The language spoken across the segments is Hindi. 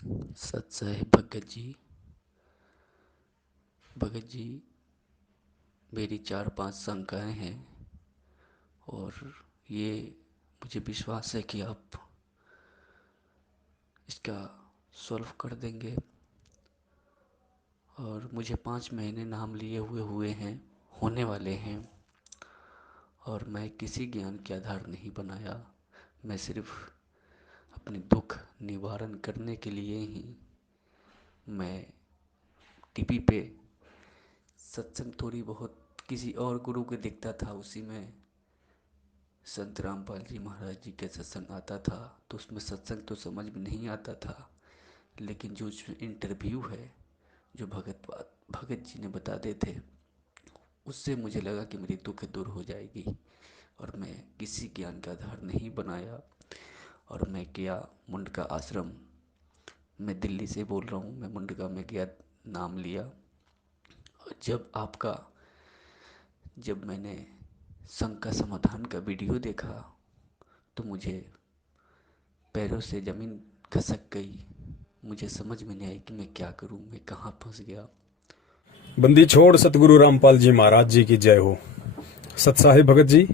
सत्साई भगत जी, मेरी 4-5 शंकाएं हैं और ये मुझे विश्वास है कि आप इसका सॉल्व कर देंगे। और मुझे 5 महीने नाम लिए हुए हैं, होने वाले हैं, और मैं किसी ज्ञान के आधार नहीं बनाया। मैं सिर्फ अपने दुख निवारण करने के लिए ही मैं टीवी पे सत्संग थोड़ी बहुत किसी और गुरु के दिखता था, उसी में संत रामपाल जी महाराज जी के सत्संग आता था, तो उसमें सत्संग तो समझ में नहीं आता था, लेकिन जो इंटरव्यू है जो भगत जी ने बताते थे, उससे मुझे लगा कि मेरी दुख दूर हो जाएगी। और मैं किसी ज्ञान का आधार नहीं बनाया और मैं गया मुंडका आश्रम। मैं दिल्ली से बोल रहा हूँ, मैं मुंडका में गया, नाम लिया। और जब मैंने शंका समाधान का वीडियो देखा तो मुझे पैरों से ज़मीन खसक गई। मुझे समझ में नहीं आई कि मैं क्या करूं, मैं कहाँ फंस गया। बंदी छोड़ सतगुरु रामपाल जी महाराज जी की जय हो। सत्साई भगत जी,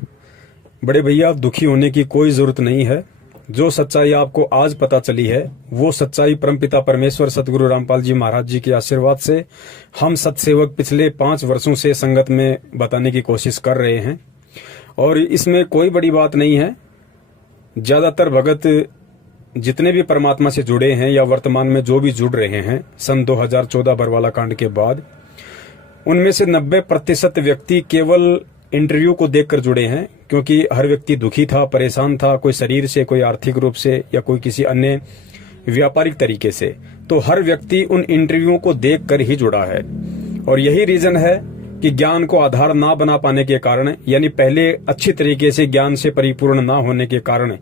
बड़े भैया, दुखी होने की कोई जरूरत नहीं है। जो सच्चाई आपको आज पता चली है वो सच्चाई परमपिता परमेश्वर सतगुरु रामपाल जी महाराज जी के आशीर्वाद से हम सत्सेवक पिछले 5 वर्षों से संगत में बताने की कोशिश कर रहे हैं, और इसमें कोई बड़ी बात नहीं है। ज्यादातर भगत जितने भी परमात्मा से जुड़े हैं या वर्तमान में जो भी जुड़ रहे हैं सन 2014 बरवाला कांड के बाद, उनमें से 90% व्यक्ति केवल इंटरव्यू को देखकर जुड़े हैं, क्योंकि हर व्यक्ति दुखी था, परेशान था, कोई शरीर से, कोई आर्थिक रूप से या कोई किसी अन्य व्यापारिक तरीके से। तो हर व्यक्ति उन इंटरव्यू को देखकर ही जुड़ा है, और यही रीजन है कि ज्ञान को आधार ना बना पाने के कारण, यानी पहले अच्छी तरीके से ज्ञान से परिपूर्ण ना होने के कारण,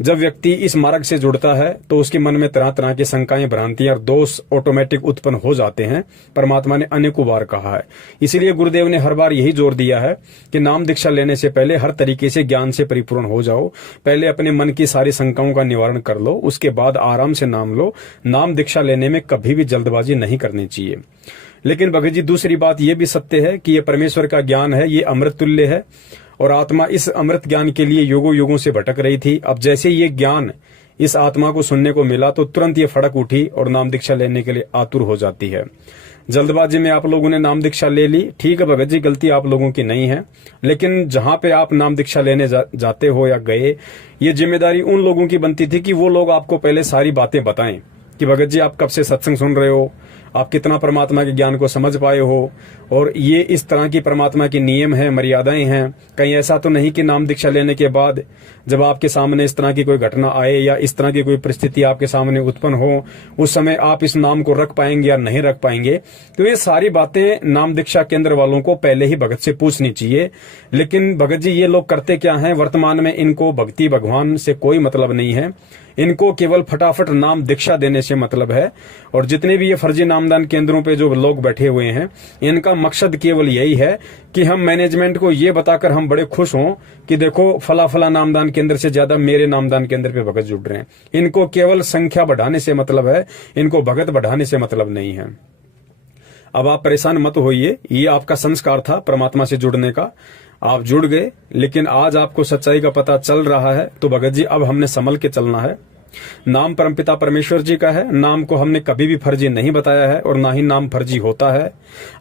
जब व्यक्ति इस मार्ग से जुड़ता है तो उसके मन में तरह तरह की शंकाएं, भ्रांतियां और दोष ऑटोमेटिक उत्पन्न हो जाते हैं। परमात्मा ने अनेकों बार कहा है, इसीलिए गुरुदेव ने हर बार यही जोर दिया है कि नाम दीक्षा लेने से पहले हर तरीके से ज्ञान से परिपूर्ण हो जाओ। पहले अपने मन की सारी शंकाओं का निवारण कर लो, उसके बाद आराम से नाम लो। नाम दीक्षा लेने में कभी भी जल्दबाजी नहीं करनी चाहिए। लेकिन भगत जी, दूसरी बात यह भी सत्य है कि यह परमेश्वर का ज्ञान है, ये अमृत तुल्य है, और आत्मा इस अमृत ज्ञान के लिए युगों युगों से भटक रही थी। अब जैसे ये ज्ञान इस आत्मा को सुनने को मिला तो तुरंत ये फड़क उठी और नाम दीक्षा लेने के लिए आतुर हो जाती है। जल्दबाजी में आप लोगों ने नाम दीक्षा ले ली, ठीक है भगत जी, गलती आप लोगों की नहीं है, लेकिन जहां पे आप नाम दीक्षा लेने जाते हो या गए, ये जिम्मेदारी उन लोगों की बनती थी कि वो लोग आपको पहले सारी बातें बताएं कि भगत जी आप कब से सत्संग सुन रहे हो, आप कितना परमात्मा के ज्ञान को समझ पाए हो, और ये इस तरह की परमात्मा के नियम हैं, मर्यादाएं हैं। कहीं ऐसा तो नहीं कि नाम दीक्षा लेने के बाद जब आपके सामने इस तरह की कोई घटना आए या इस तरह की कोई परिस्थिति आपके सामने उत्पन्न हो, उस समय आप इस नाम को रख पाएंगे या नहीं रख पाएंगे। तो ये सारी बातें नाम दीक्षा केंद्र वालों को पहले ही भगत से पूछनी चाहिए। लेकिन भगत जी, ये लोग करते क्या हैं, वर्तमान में इनको भक्ति भगवान से कोई मतलब नहीं है, इनको केवल फटाफट नाम दीक्षा देने से मतलब है। और जितने भी ये फर्जी नामदान केंद्रों पे जो लोग बैठे हुए हैं, इनका मकसद केवल यही है कि हम मैनेजमेंट को ये बताकर हम बड़े खुश हों कि देखो फला फला नामदान केंद्र से ज्यादा मेरे नामदान केंद्र पे भगत जुड़ रहे हैं। इनको केवल संख्या बढ़ाने से मतलब है, इनको भगत बढ़ाने से मतलब नहीं है। अब आप परेशान मत होइए, ये आपका संस्कार था परमात्मा से जुड़ने का, आप जुड़ गए, लेकिन आज आपको सच्चाई का पता चल रहा है। तो भगत जी, अब हमने संभल के चलना है। नाम परमपिता परमेश्वर जी का है, नाम को हमने कभी भी फर्जी नहीं बताया है और ना ही नाम फर्जी होता है।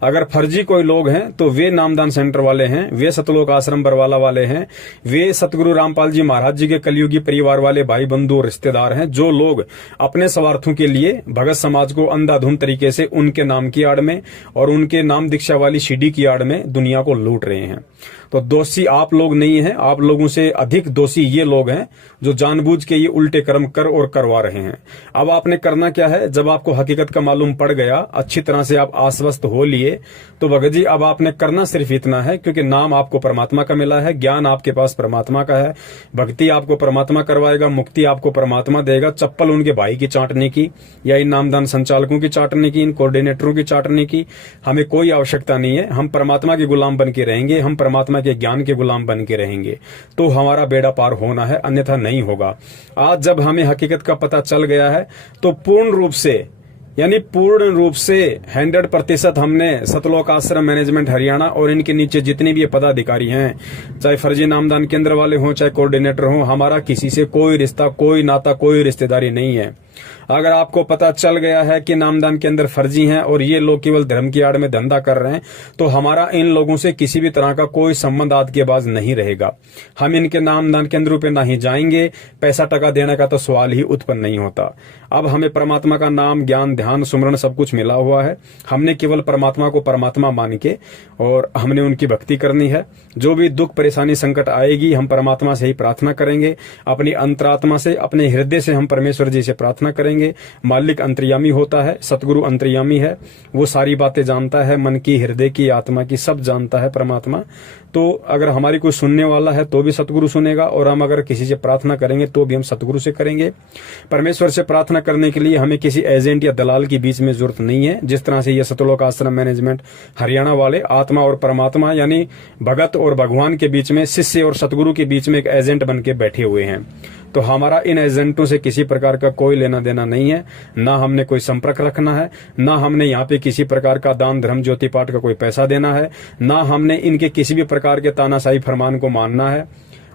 अगर फर्जी कोई लोग हैं तो वे नामदान सेंटर वाले हैं, वे सतलोक आश्रम बरवाला वाले हैं, वे सतगुरु रामपाल जी महाराज जी के कलयुगी परिवार वाले भाई बंधु और रिश्तेदार हैं, जो लोग अपने स्वार्थों के लिए भगत समाज को अंधाधुंध तरीके से उनके नाम की आड़ में और उनके नाम दीक्षा वाली सीढ़ी की आड़ में दुनिया को लूट रहे हैं। तो दोषी आप लोग नहीं हैं, आप लोगों से अधिक दोषी ये लोग हैं जो जानबूझ के ये उल्टे कर्म कर और करवा रहे हैं। अब आपने करना क्या है, जब आपको हकीकत का मालूम पड़ गया, अच्छी तरह से आप आश्वस्त हो लिए, तो भगत जी अब आपने करना सिर्फ इतना है, क्योंकि नाम आपको परमात्मा का मिला है, ज्ञान आपके पास परमात्मा का है, भक्ति आपको परमात्मा करवाएगा, मुक्ति आपको परमात्मा देगा। चप्पल उनके भाई की चाटने की या इन नामदान संचालकों की चाटने की, इन कोऑर्डिनेटरों की चाटने की हमें कोई आवश्यकता नहीं है। हम परमात्मा के गुलाम बन के रहेंगे, हम परमात्मा परमात्मा के ज्ञान के गुलाम बन के रहेंगे तो हमारा बेड़ा पार होना है, अन्यथा नहीं होगा। आज जब हमें हकीकत का पता चल गया है तो पूर्ण रूप से 100% हमने सतलोक आश्रम मैनेजमेंट हरियाणा और इनके नीचे जितने भी पदाधिकारी हैं, चाहे फर्जी नामदान केंद्र वाले हों, चाहे कोऑर्डिनेटर हों, हमारा किसी से कोई रिश्ता, कोई नाता, कोई रिश्तेदारी नहीं है। अगर आपको पता चल गया है कि नामदान के अंदर फर्जी हैं और ये लोग केवल धर्म की आड़ में धंधा कर रहे हैं, तो हमारा इन लोगों से किसी भी तरह का कोई संबंध आज के बाद नहीं रहेगा। हम इनके नामदान केंद्रों पे ना ही जाएंगे, पैसा टका देने का तो सवाल ही उत्पन्न नहीं होता। अब हमें परमात्मा का नाम, ज्ञान, ध्यान, सुमरण सब कुछ मिला हुआ है। हमने केवल परमात्मा को परमात्मा मान के और हमने उनकी भक्ति करनी है। जो भी दुख, परेशानी, संकट आएगी, हम परमात्मा से ही प्रार्थना करेंगे, अपनी अंतरात्मा से, अपने हृदय से हम परमेश्वर जी से प्रार्थना करेंगे। मालिक अंतर्यामी होता है, सतगुरु अंतर्यामी है, वो सारी बातें जानता है, मन की, हृदय की, आत्मा की, सब जानता है परमात्मा। तो अगर हमारी कोई सुनने वाला है तो भी सतगुरु सुनेगा, और हम अगर किसी से प्रार्थना करेंगे तो भी हम सतगुरु से करेंगे। परमेश्वर से प्रार्थना करने के लिए हमें किसी एजेंट या दलाल की बीच में जरूरत नहीं है। जिस तरह से ये सतलोक आश्रम मैनेजमेंट हरियाणा वाले आत्मा और परमात्मा यानी भगत और भगवान के बीच में, शिष्य और सतगुरु के बीच में एक एजेंट बन के बैठे हुए हैं, तो हमारा इन एजेंटों से किसी प्रकार का कोई लेना देना नहीं है। ना हमने कोई संपर्क रखना है, ना हमने यहाँ पे किसी प्रकार का दान, धर्म, ज्योति पाठ का कोई पैसा देना है, ना हमने इनके किसी भी प्रकार के तानाशाही फरमान को मानना है,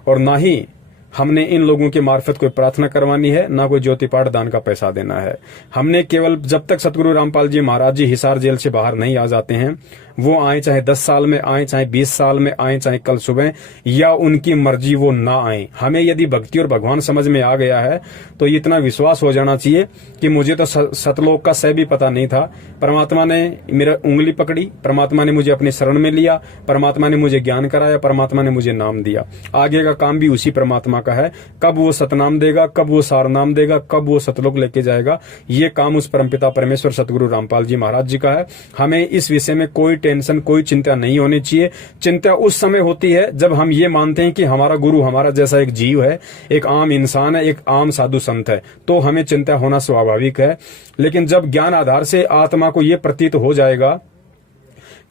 और ना ही हमने इन लोगों के मार्फत कोई प्रार्थना करवानी है, ना कोई ज्योति पाठ दान का पैसा देना है। हमने केवल जब तक सतगुरु रामपाल जी महाराज जी हिसार जेल से बाहर नहीं आ जाते हैं, वो आए चाहे 10 साल में आए, चाहे 20 साल में आए, चाहे कल सुबह, या उनकी मर्जी वो ना आए। हमें यदि भक्ति और भगवान समझ में आ गया है तो इतना विश्वास हो जाना चाहिए कि मुझे तो सतलोक का सह भी पता नहीं था। परमात्मा ने मेरा उंगली पकड़ी, परमात्मा ने मुझे अपने शरण में लिया, परमात्मा ने मुझे ज्ञान कराया, परमात्मा ने मुझे नाम दिया। आगे का काम भी उसी परमात्मा का है। कब वो सतनाम देगा, कब वो सार नाम देगा, कब वो सतलोक लेके जाएगा, ये काम उस परमपिता परमेश्वर सतगुरु रामपाल जी महाराज जी का है। हमें इस विषय में कोई टेंशन, कोई चिंता नहीं होनी चाहिए। चिंता उस समय होती है जब हम ये मानते हैं कि हमारा गुरु हमारा जैसा एक जीव है, एक आम इंसान है, एक आम साधु संत है, तो हमें चिंता होना स्वाभाविक है। लेकिन जब ज्ञान आधार से आत्मा को ये प्रतीत हो जाएगा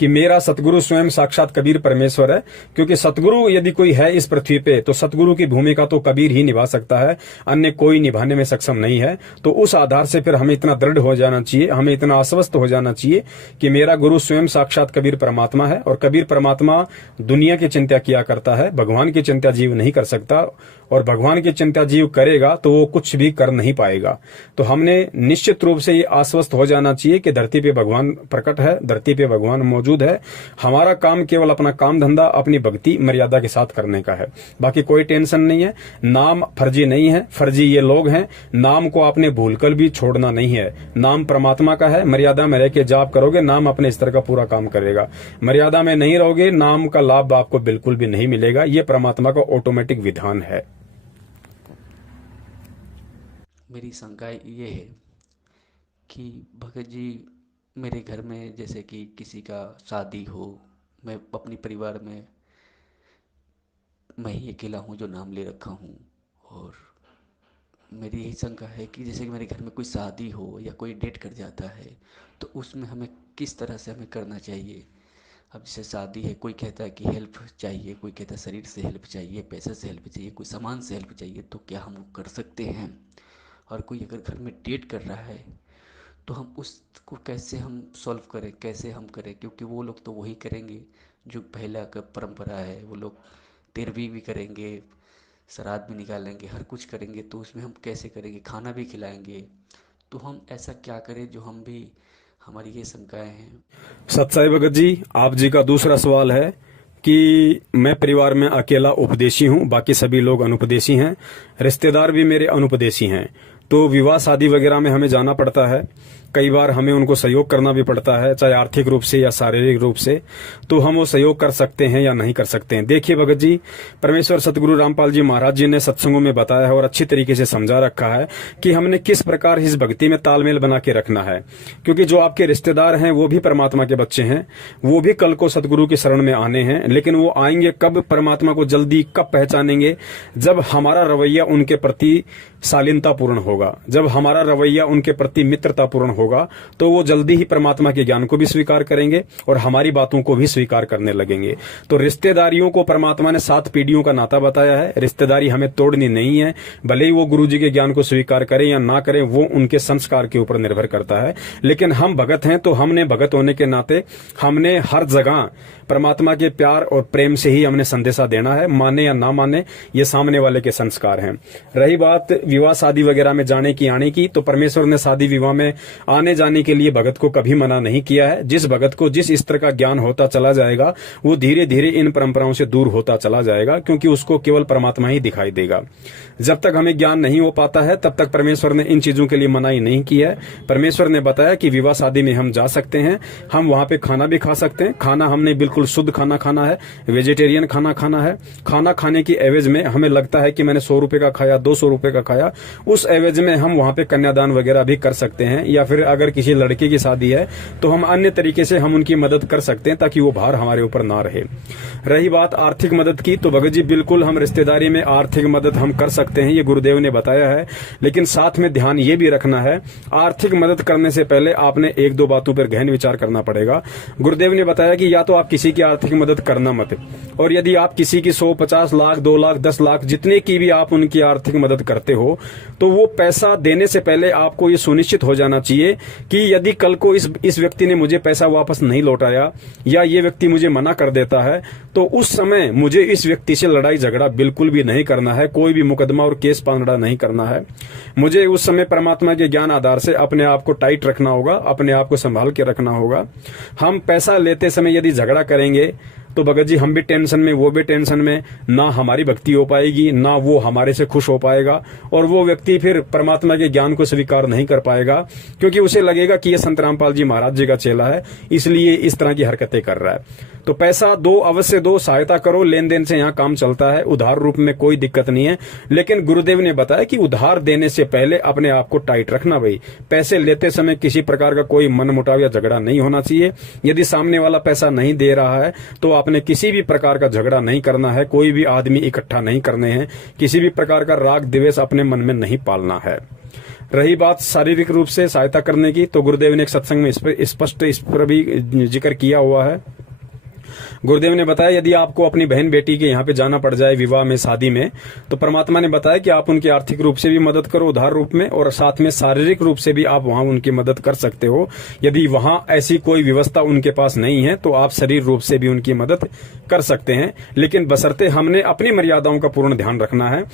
कि मेरा सतगुरु स्वयं साक्षात कबीर परमेश्वर है, क्योंकि सतगुरु यदि कोई है इस पृथ्वी पे तो सतगुरु की भूमिका तो कबीर ही निभा सकता है, अन्य कोई निभाने में सक्षम नहीं है। तो उस आधार से फिर हमें इतना दृढ़ हो जाना चाहिए, हमें इतना आश्वस्त हो जाना चाहिए कि मेरा गुरु स्वयं साक्षात कबीर परमात्मा है, और कबीर परमात्मा दुनिया की चिंता किया करता है, भगवान की चिंता जीव नहीं कर सकता, और भगवान की चिंता जीव करेगा तो वो कुछ भी कर नहीं पाएगा। तो हमने निश्चित रूप से ये आश्वस्त हो जाना चाहिए कि धरती पे भगवान प्रकट है, धरती पे भगवान मौजूद है। हमारा काम केवल अपना काम धंधा, अपनी भक्ति मर्यादा के साथ करने का है, बाकी कोई टेंशन नहीं है। नाम फर्जी नहीं है, फर्जी ये लोग हैं। नाम को आपने भूलकर भी छोड़ना नहीं है। नाम परमात्मा का है, मर्यादा में रह के जाप करोगे, नाम अपने स्तर का पूरा काम करेगा। मर्यादा में नहीं रहोगे, नाम का लाभ आपको बिल्कुल भी नहीं मिलेगा। ये परमात्मा का ऑटोमेटिक विधान है। मेरी शंका ये है कि भगत जी, मेरे घर में जैसे कि किसी का शादी हो, मैं अपनी परिवार में मैं ही अकेला हूँ जो नाम ले रखा हूँ, और मेरी यही शंका है कि जैसे कि मेरे घर में कोई शादी हो या कोई डेट कर जाता है तो उसमें हमें किस तरह से हमें करना चाहिए। अब जैसे शादी है, कोई कहता है कि हेल्प चाहिए, कोई कहता है शरीर से हेल्प चाहिए, पैसे से हेल्प चाहिए, कोई सामान से हेल्प चाहिए, तो क्या हम वो कर सकते हैं। और कोई अगर घर में डेट कर रहा है तो हम उसको कैसे हम सॉल्व करें, कैसे हम करें, क्योंकि वो लोग तो वही करेंगे जो पहला का परंपरा है। वो लोग तेरहवीं भी करेंगे, श्राद्ध भी निकालेंगे, हर कुछ करेंगे, तो उसमें हम कैसे करेंगे, खाना भी खिलाएंगे। तो हम ऐसा क्या करें जो हम भी, हमारी ये शंकाएं हैं। सत्साई भगत जी, आप जी का दूसरा सवाल है कि मैं परिवार में अकेला उपदेशी हूं, बाकी सभी लोग अनुपदेशी हैं, रिश्तेदार भी मेरे अनुपदेशी हैं, तो विवाह शादी वगैरह में हमें जाना पड़ता है। कई बार हमें उनको सहयोग करना भी पड़ता है, चाहे आर्थिक रूप से या शारीरिक रूप से। तो हम वो सहयोग कर सकते हैं या नहीं कर सकते हैं। देखिए भगत जी, परमेश्वर सतगुरु रामपाल जी महाराज जी ने सत्संगों में बताया है और अच्छी तरीके से समझा रखा है कि हमने किस प्रकार इस भक्ति में तालमेल बना के रखना है। क्योंकि जो आपके रिश्तेदार हैं वो भी परमात्मा के बच्चे हैं, वो भी कल को सतगुरु की शरण में आने हैं, लेकिन वो आएंगे कब, परमात्मा को जल्दी कब पहचानेंगे, जब हमारा रवैया उनके प्रति शालीनतापूर्ण होगा, जब हमारा रवैया उनके प्रति मित्रतापूर्ण होगा, तो वो जल्दी ही परमात्मा के ज्ञान को भी स्वीकार करेंगे और हमारी बातों को भी स्वीकार करने लगेंगे। तो रिश्तेदारियों को परमात्मा ने 7 पीढ़ियों का नाता बताया है। रिश्तेदारी हमें तोड़नी नहीं है, भले ही वो गुरु जी के ज्ञान को स्वीकार करें या ना करें, वो उनके संस्कार के ऊपर निर्भर करता है। लेकिन हम भगत हैं, तो हमने भगत होने के नाते हमने हर जगह परमात्मा के प्यार और प्रेम से ही हमने संदेशा देना है, माने या ना माने, ये सामने वाले के संस्कार हैं। रही बात विवाह शादी वगैरह में जाने की आने की, तो परमेश्वर ने शादी विवाह में आने जाने के लिए भगत को कभी मना नहीं किया है। जिस भगत को जिस स्तर का ज्ञान होता चला जाएगा, वो धीरे धीरे इन परंपराओं से दूर होता चला जाएगा, क्योंकि उसको केवल परमात्मा ही दिखाई देगा। जब तक हमें ज्ञान नहीं हो पाता है, तब तक परमेश्वर ने इन चीजों के लिए मनाही नहीं की है। परमेश्वर ने बताया कि विवाह शादी में हम जा सकते हैं, हम वहां पे खाना भी खा सकते हैं। खाना हमने बिल्कुल शुद्ध खाना खाना है, वेजिटेरियन खाना खाना है। खाना खाने की एवज में हमें लगता है कि मैंने 100 रुपए का खाया, 200 रुपए का खाया, उस एवज में हम वहां पे कन्यादान वगैरह भी कर सकते हैं। या फिर अगर किसी लड़के की शादी है, तो हम अन्य तरीके से हम उनकी मदद कर सकते हैं, ताकि वो भार हमारे ऊपर ना रहे। रही बात आर्थिक मदद की, तो भगत जी बिल्कुल हम रिश्तेदारी में आर्थिक मदद हम कर सकते हैं, ये गुरुदेव ने बताया है। लेकिन साथ में ध्यान ये भी रखना है, आर्थिक मदद करने से पहले आपने 1-2 बातों पर गहन विचार करना पड़ेगा। गुरुदेव ने बताया कि या तो आप किसी की आर्थिक मदद करना मत, और यदि आप किसी की 100, 50 लाख, 2 लाख, 10 लाख, जितने की भी आप उनकी आर्थिक मदद करते हो, तो वो पैसा देने से पहले आपको ये सुनिश्चित हो जाना चाहिए कि यदि कल को इस व्यक्ति ने मुझे पैसा वापस नहीं लौटाया, या ये व्यक्ति मुझे मना कर देता है, तो उस समय मुझे इस व्यक्ति से लड़ाई झगड़ा बिल्कुल भी नहीं करना है, कोई भी मुकदमा और केस पांगड़ा नहीं करना है। मुझे उस समय परमात्मा के ज्ञान आधार से अपने आप को टाइट रखना होगा, अपने आप को संभाल के रखना होगा। हम पैसा लेते समय यदि झगड़ा करेंगे, तो भगत जी हम भी टेंशन में, वो भी टेंशन में, ना हमारी भक्ति हो पाएगी, ना वो हमारे से खुश हो पाएगा, और वो व्यक्ति फिर परमात्मा के ज्ञान को स्वीकार नहीं कर पाएगा, क्योंकि उसे लगेगा कि ये संत रामपाल जी महाराज जी का चेला है, इसलिए इस तरह की हरकतें कर रहा है। तो पैसा दो, अवश्य दो, सहायता करो, लेन देन से यहाँ काम चलता है, उधार रूप में कोई दिक्कत नहीं है। लेकिन गुरुदेव ने बताया कि उधार देने से पहले अपने आप को टाइट रखना। भाई पैसे लेते समय किसी प्रकार का कोई मनमुटाव या झगड़ा नहीं होना चाहिए। यदि सामने वाला पैसा नहीं दे रहा है, तो आपने किसी भी प्रकार का झगड़ा नहीं करना है, कोई भी आदमी इकट्ठा नहीं करने हैं, किसी भी प्रकार का राग द्वेष अपने मन में नहीं पालना है। रही बात शारीरिक रूप से सहायता करने की, तो गुरुदेव ने एक सत्संग में स्पष्ट इस पर भी जिक्र किया हुआ है। गुरुदेव ने बताया यदि आपको अपनी बहन बेटी के यहाँ पे जाना पड़ जाए विवाह में, शादी में, तो परमात्मा ने बताया कि आप उनकी आर्थिक रूप से भी मदद करो उधार रूप में, और साथ में शारीरिक रूप से भी आप वहां उनकी मदद कर सकते हो। यदि वहां ऐसी कोई व्यवस्था उनके पास नहीं है, तो आप शरीर रूप से भी उनकी मदद कर सकते हैं, लेकिन बशर्ते हमने अपनी मर्यादाओं का पूर्ण ध्यान रखना है।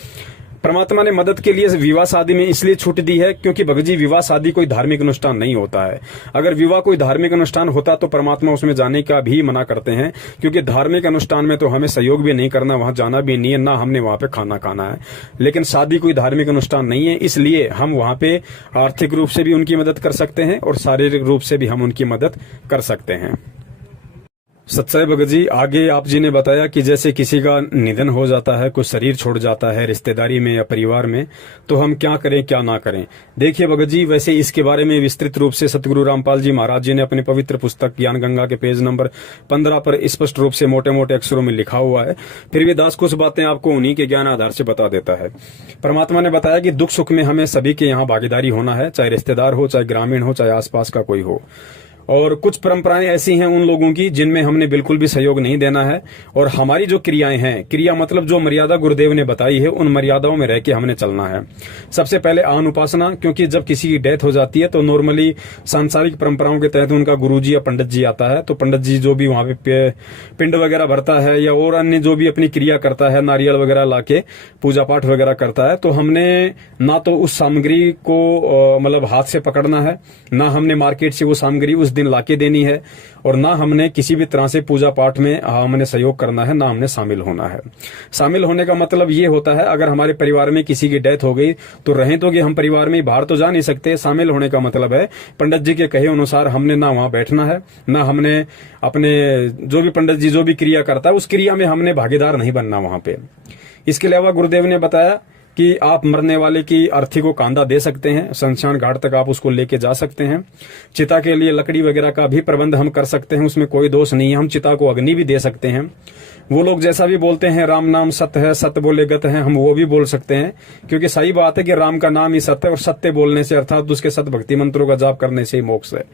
परमात्मा ने मदद के लिए विवाह शादी में इसलिए छूट दी है क्योंकि भगत जी विवाह शादी कोई धार्मिक अनुष्ठान नहीं होता है। अगर विवाह कोई धार्मिक अनुष्ठान होता तो परमात्मा उसमें जाने का भी मना करते हैं, क्योंकि धार्मिक अनुष्ठान में तो हमें सहयोग भी नहीं करना, वहां जाना भी नहीं है, ना हमने वहां पे खाना खाना है। लेकिन शादी कोई धार्मिक अनुष्ठान नहीं है, इसलिए हम वहां पे आर्थिक रूप से भी उनकी मदद कर सकते हैं और शारीरिक रूप से भी हम उनकी मदद कर सकते हैं। सच्चाई भगत जी आगे आप जी ने बताया कि जैसे किसी का निधन हो जाता है, कोई शरीर छोड़ जाता है रिश्तेदारी में या परिवार में, तो हम क्या करें क्या ना करें। देखिए भगत जी, वैसे इसके बारे में विस्तृत रूप से सतगुरु रामपाल जी महाराज जी ने अपनी पवित्र पुस्तक ज्ञान गंगा के पेज नंबर 15 पर स्पष्ट रूप से मोटे मोटे अक्षरों में लिखा हुआ है। फिर भी दास कुछ बातें आपको उन्हीं के ज्ञान आधार से बता देता है। परमात्मा ने बताया कि दुख सुख में हमें सभी के यहाँ भागीदारी होना है, चाहे रिश्तेदार हो, चाहे ग्रामीण हो, चाहे आसपास का कोई हो। और कुछ परंपराएं ऐसी हैं उन लोगों की जिनमें हमने बिल्कुल भी सहयोग नहीं देना है, और हमारी जो क्रियाएं हैं, क्रिया मतलब जो मर्यादा गुरुदेव ने बताई है, उन मर्यादाओं में रह के हमने चलना है। सबसे पहले आन उपासना, क्योंकि जब किसी की डेथ हो जाती है तो नॉर्मली सांसारिक परंपराओं के तहत उनका गुरुजी या पंडित जी आता है, तो पंडित जी जो भी वहां पे पिंड वगैरह भरता है या और अन्य जो भी अपनी क्रिया करता है, नारियल वगैरह लाके पूजा पाठ वगैरह करता है, तो हमने ना तो उस सामग्री को मतलब हाथ से पकड़ना है, ना हमने मार्केट से वो सामग्री उस दिन लाके देनी है, और ना हमने किसी भी तरह से पूजा पाठ में हमने सहयोग करना है, ना हमने शामिल होना है। शामिल होने का मतलब ये होता है अगर हमारे परिवार में किसी की डेथ हो गई तो रहें तो कि हम परिवार में बाहर तो जा नहीं सकते। शामिल होने का मतलब है पंडित जी के कहे अनुसार हमने ना वहां बैठना है, ना हमने अपने जो भी पंडित जी जो भी क्रिया करता है उस क्रिया में हमने भागीदार नहीं बनना वहां पे। इसके अलावा गुरुदेव ने बताया कि आप मरने वाले की अर्थी को कांधा दे सकते हैं, शमशान घाट तक आप उसको लेके जा सकते हैं। चिता के लिए लकड़ी वगैरह का भी प्रबंध हम कर सकते हैं, उसमें कोई दोष नहीं है। हम चिता को अग्नि भी दे सकते हैं। वो लोग जैसा भी बोलते हैं राम नाम सत्य है, सत्य बोले गत है, हम वो भी बोल सकते हैं, क्योंकि सही बात है कि राम का नाम ही सत्य है, और सत्य बोलने से अर्थात उसके सत भक्ति मंत्रों का जाप करने से ही मोक्ष है।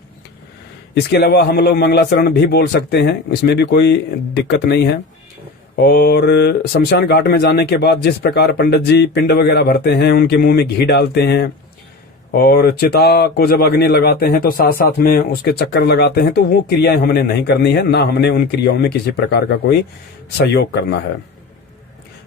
इसके अलावा हम लोग मंगलाचरण भी बोल सकते हैं, इसमें भी कोई दिक्कत नहीं है। और शमशान घाट में जाने के बाद जिस प्रकार पंडित जी पिंड वगैरह भरते हैं, उनके मुंह में घी डालते हैं, और चिता को जब अग्नि लगाते हैं तो साथ साथ में उसके चक्कर लगाते हैं, तो वो क्रियाएं हमने नहीं करनी है, ना हमने उन क्रियाओं में किसी प्रकार का कोई सहयोग करना है।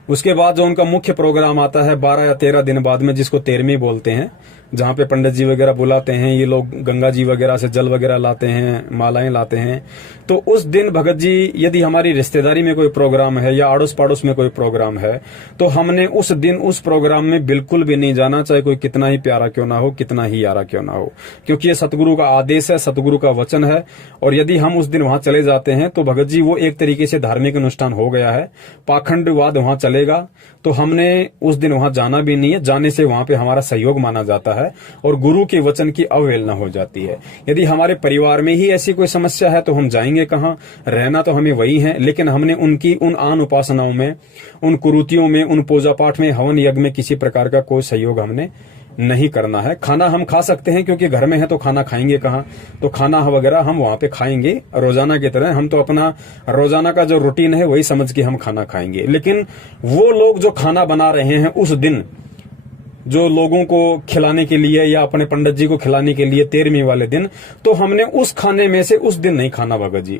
उसके बाद जो उनका मुख्य प्रोग्राम आता है 12 या 13 दिन बाद में, जिसको 13वीं बोलते हैं, जहां पे पंडित जी वगैरह बुलाते हैं, ये लोग गंगा जी वगैरह से जल वगैरह लाते हैं, मालाएं लाते हैं। तो उस दिन भगत जी, यदि हमारी रिश्तेदारी में कोई प्रोग्राम है या आड़ोस पड़ोस में कोई प्रोग्राम है, तो हमने उस दिन उस प्रोग्राम में बिल्कुल भी नहीं जाना, चाहे कोई कितना ही प्यारा क्यों ना हो, कितना ही यारा क्यों ना हो, क्योंकि ये सतगुरु का आदेश है, सतगुरु का वचन है। और यदि हम उस दिन वहां चले जाते हैं तो भगत जी वो एक तरीके से धार्मिक अनुष्ठान हो गया है, पाखंडवाद वहां चलेगा, तो हमने उस दिन वहां जाना भी नहीं है। जाने से वहां पे हमारा सहयोग माना जाता है और गुरु के वचन की अवहेलना हो जाती है। यदि हमारे परिवार में ही ऐसी कोई समस्या है तो हम जाएंगे कहां, रहना तो हमें वही है, लेकिन हमने उनकी उन आन उपासनाओं में, उन कुरीतियों में, उन पूजा पाठ में, हवन यज्ञ में किसी प्रकार का कोई सहयोग हमने नहीं करना है। खाना हम खा सकते हैं, क्योंकि घर में है तो खाना खाएंगे कहां, तो खाना वगैरह हम वहां पे खाएंगे रोजाना की तरह। हम तो अपना रोजाना का जो रूटीन है वही समझ के हम खाना खाएंगे। लेकिन वो लोग जो खाना बना रहे हैं उस दिन, जो लोगों को खिलाने के लिए या अपने पंडित जी को खिलाने के लिए 13वीं वाले दिन, तो हमने उस खाने में से उस दिन नहीं खाना भगत जी।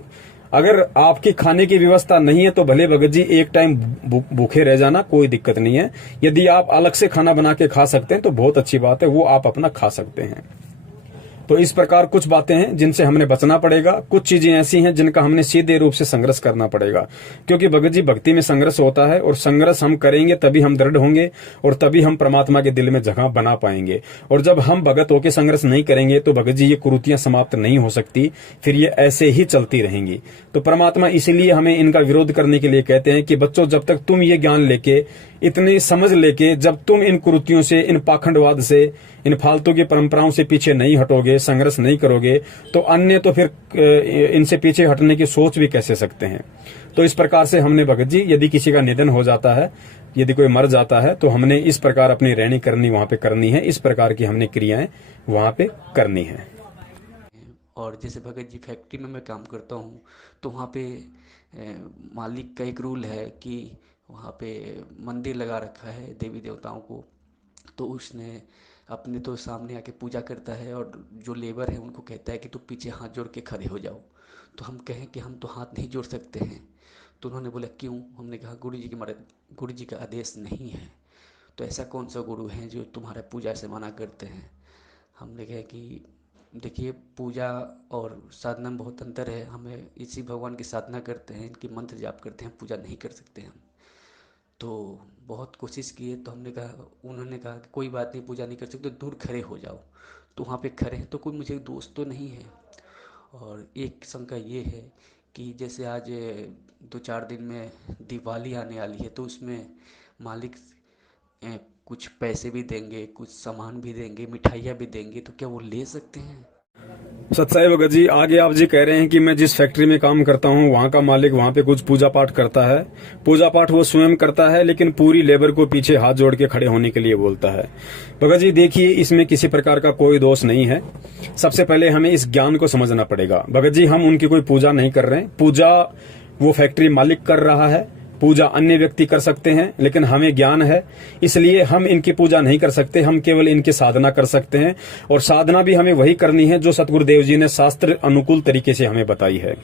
अगर आपकी खाने की व्यवस्था नहीं है तो भले भगत जी एक टाइम भूखे रह जाना, कोई दिक्कत नहीं है। यदि आप अलग से खाना बना के खा सकते हैं तो बहुत अच्छी बात है, वो आप अपना खा सकते हैं। तो इस प्रकार कुछ बातें हैं जिनसे हमने बचना पड़ेगा, कुछ चीजें ऐसी हैं जिनका हमने सीधे रूप से संघर्ष करना पड़ेगा, क्योंकि भगत जी भक्ति में संघर्ष होता है, और संघर्ष हम करेंगे तभी हम दृढ़ होंगे, और तभी हम परमात्मा के दिल में जगह बना पाएंगे। और जब हम भगत होकर संघर्ष नहीं करेंगे तो भगत जी ये कुरीतियां समाप्त नहीं हो सकती, फिर ये ऐसे ही चलती रहेंगी। तो परमात्मा इसीलिए हमें इनका विरोध करने के लिए कहते हैं कि बच्चों, जब तक तुम ये ज्ञान लेके, इतनी समझ लेके, जब तुम इन कुरीतियों से, इन पाखंडवाद से, इन फालतू की परंपराओं से पीछे नहीं हटोगे, संघर्ष नहीं करोगे, तो अन्य तो फिर इनसे पीछे हटने की सोच भी कैसे सकते हैं। तो इस प्रकार से हमने भगत जी, यदि किसी का निधन हो जाता है, यदि कोई मर जाता है, तो हमने इस प्रकार अपनी रहनी करनी वहां पे करनी है, इस प्रकार की हमने क्रियाएं वहां पे करनी है। और जैसे भगत जी फैक्ट्री में मैं काम करता हूँ, तो वहाँ पे मालिक का एक रूल है कि वहाँ पे मंदिर लगा रखा है देवी देवताओं को, तो उसने अपने तो सामने आके पूजा करता है, और जो लेबर है उनको कहता है कि तू पीछे हाथ जोड़ के खड़े हो जाओ। तो हम कहें कि हम तो हाथ नहीं जोड़ सकते हैं। तो उन्होंने बोला क्यों? हमने कहा गुरु जी की गुरु जी का आदेश नहीं है। तो ऐसा कौन सा गुरु है जो तुम्हारा पूजा से मना करते हैं? हमने कहा कि देखिए, पूजा और साधना में बहुत अंतर है। हमें इसी भगवान की साधना करते हैं, इनकी मंत्र जाप करते हैं, पूजा नहीं कर सकते हम। तो बहुत कोशिश किए, तो उन्होंने कहा कि कोई बात नहीं, पूजा नहीं कर सकते, दूर खड़े हो जाओ। तो वहाँ पे खड़े हैं, तो कोई मुझे दोस्त तो नहीं है। और एक शंका ये है कि जैसे आज 2-4 दिन में दिवाली आने वाली है, तो उसमें मालिक कुछ पैसे भी देंगे, कुछ सामान भी देंगे, मिठाइयाँ भी देंगे, तो क्या वो ले सकते हैं? सत्साई भगत जी, आगे आप जी कह रहे हैं कि मैं जिस फैक्ट्री में काम करता हूं वहां का मालिक वहां पे कुछ पूजा पाठ करता है। पूजा पाठ वो स्वयं करता है, लेकिन पूरी लेबर को पीछे हाथ जोड़ के खड़े होने के लिए बोलता है। भगत जी देखिए, इसमें किसी प्रकार का कोई दोष नहीं है। सबसे पहले हमें इस ज्ञान को समझना पड़ेगा। भगत जी, हम उनकी कोई पूजा नहीं कर रहे हैं। पूजा वो फैक्ट्री मालिक कर रहा है, पूजा अन्य व्यक्ति कर सकते हैं, लेकिन हमें ज्ञान है, इसलिए हम इनकी पूजा नहीं कर सकते। हम केवल इनकी साधना कर सकते हैं, और साधना भी हमें वही करनी है जो सतगुरुदेव जी ने शास्त्र अनुकूल तरीके से हमें बताई है।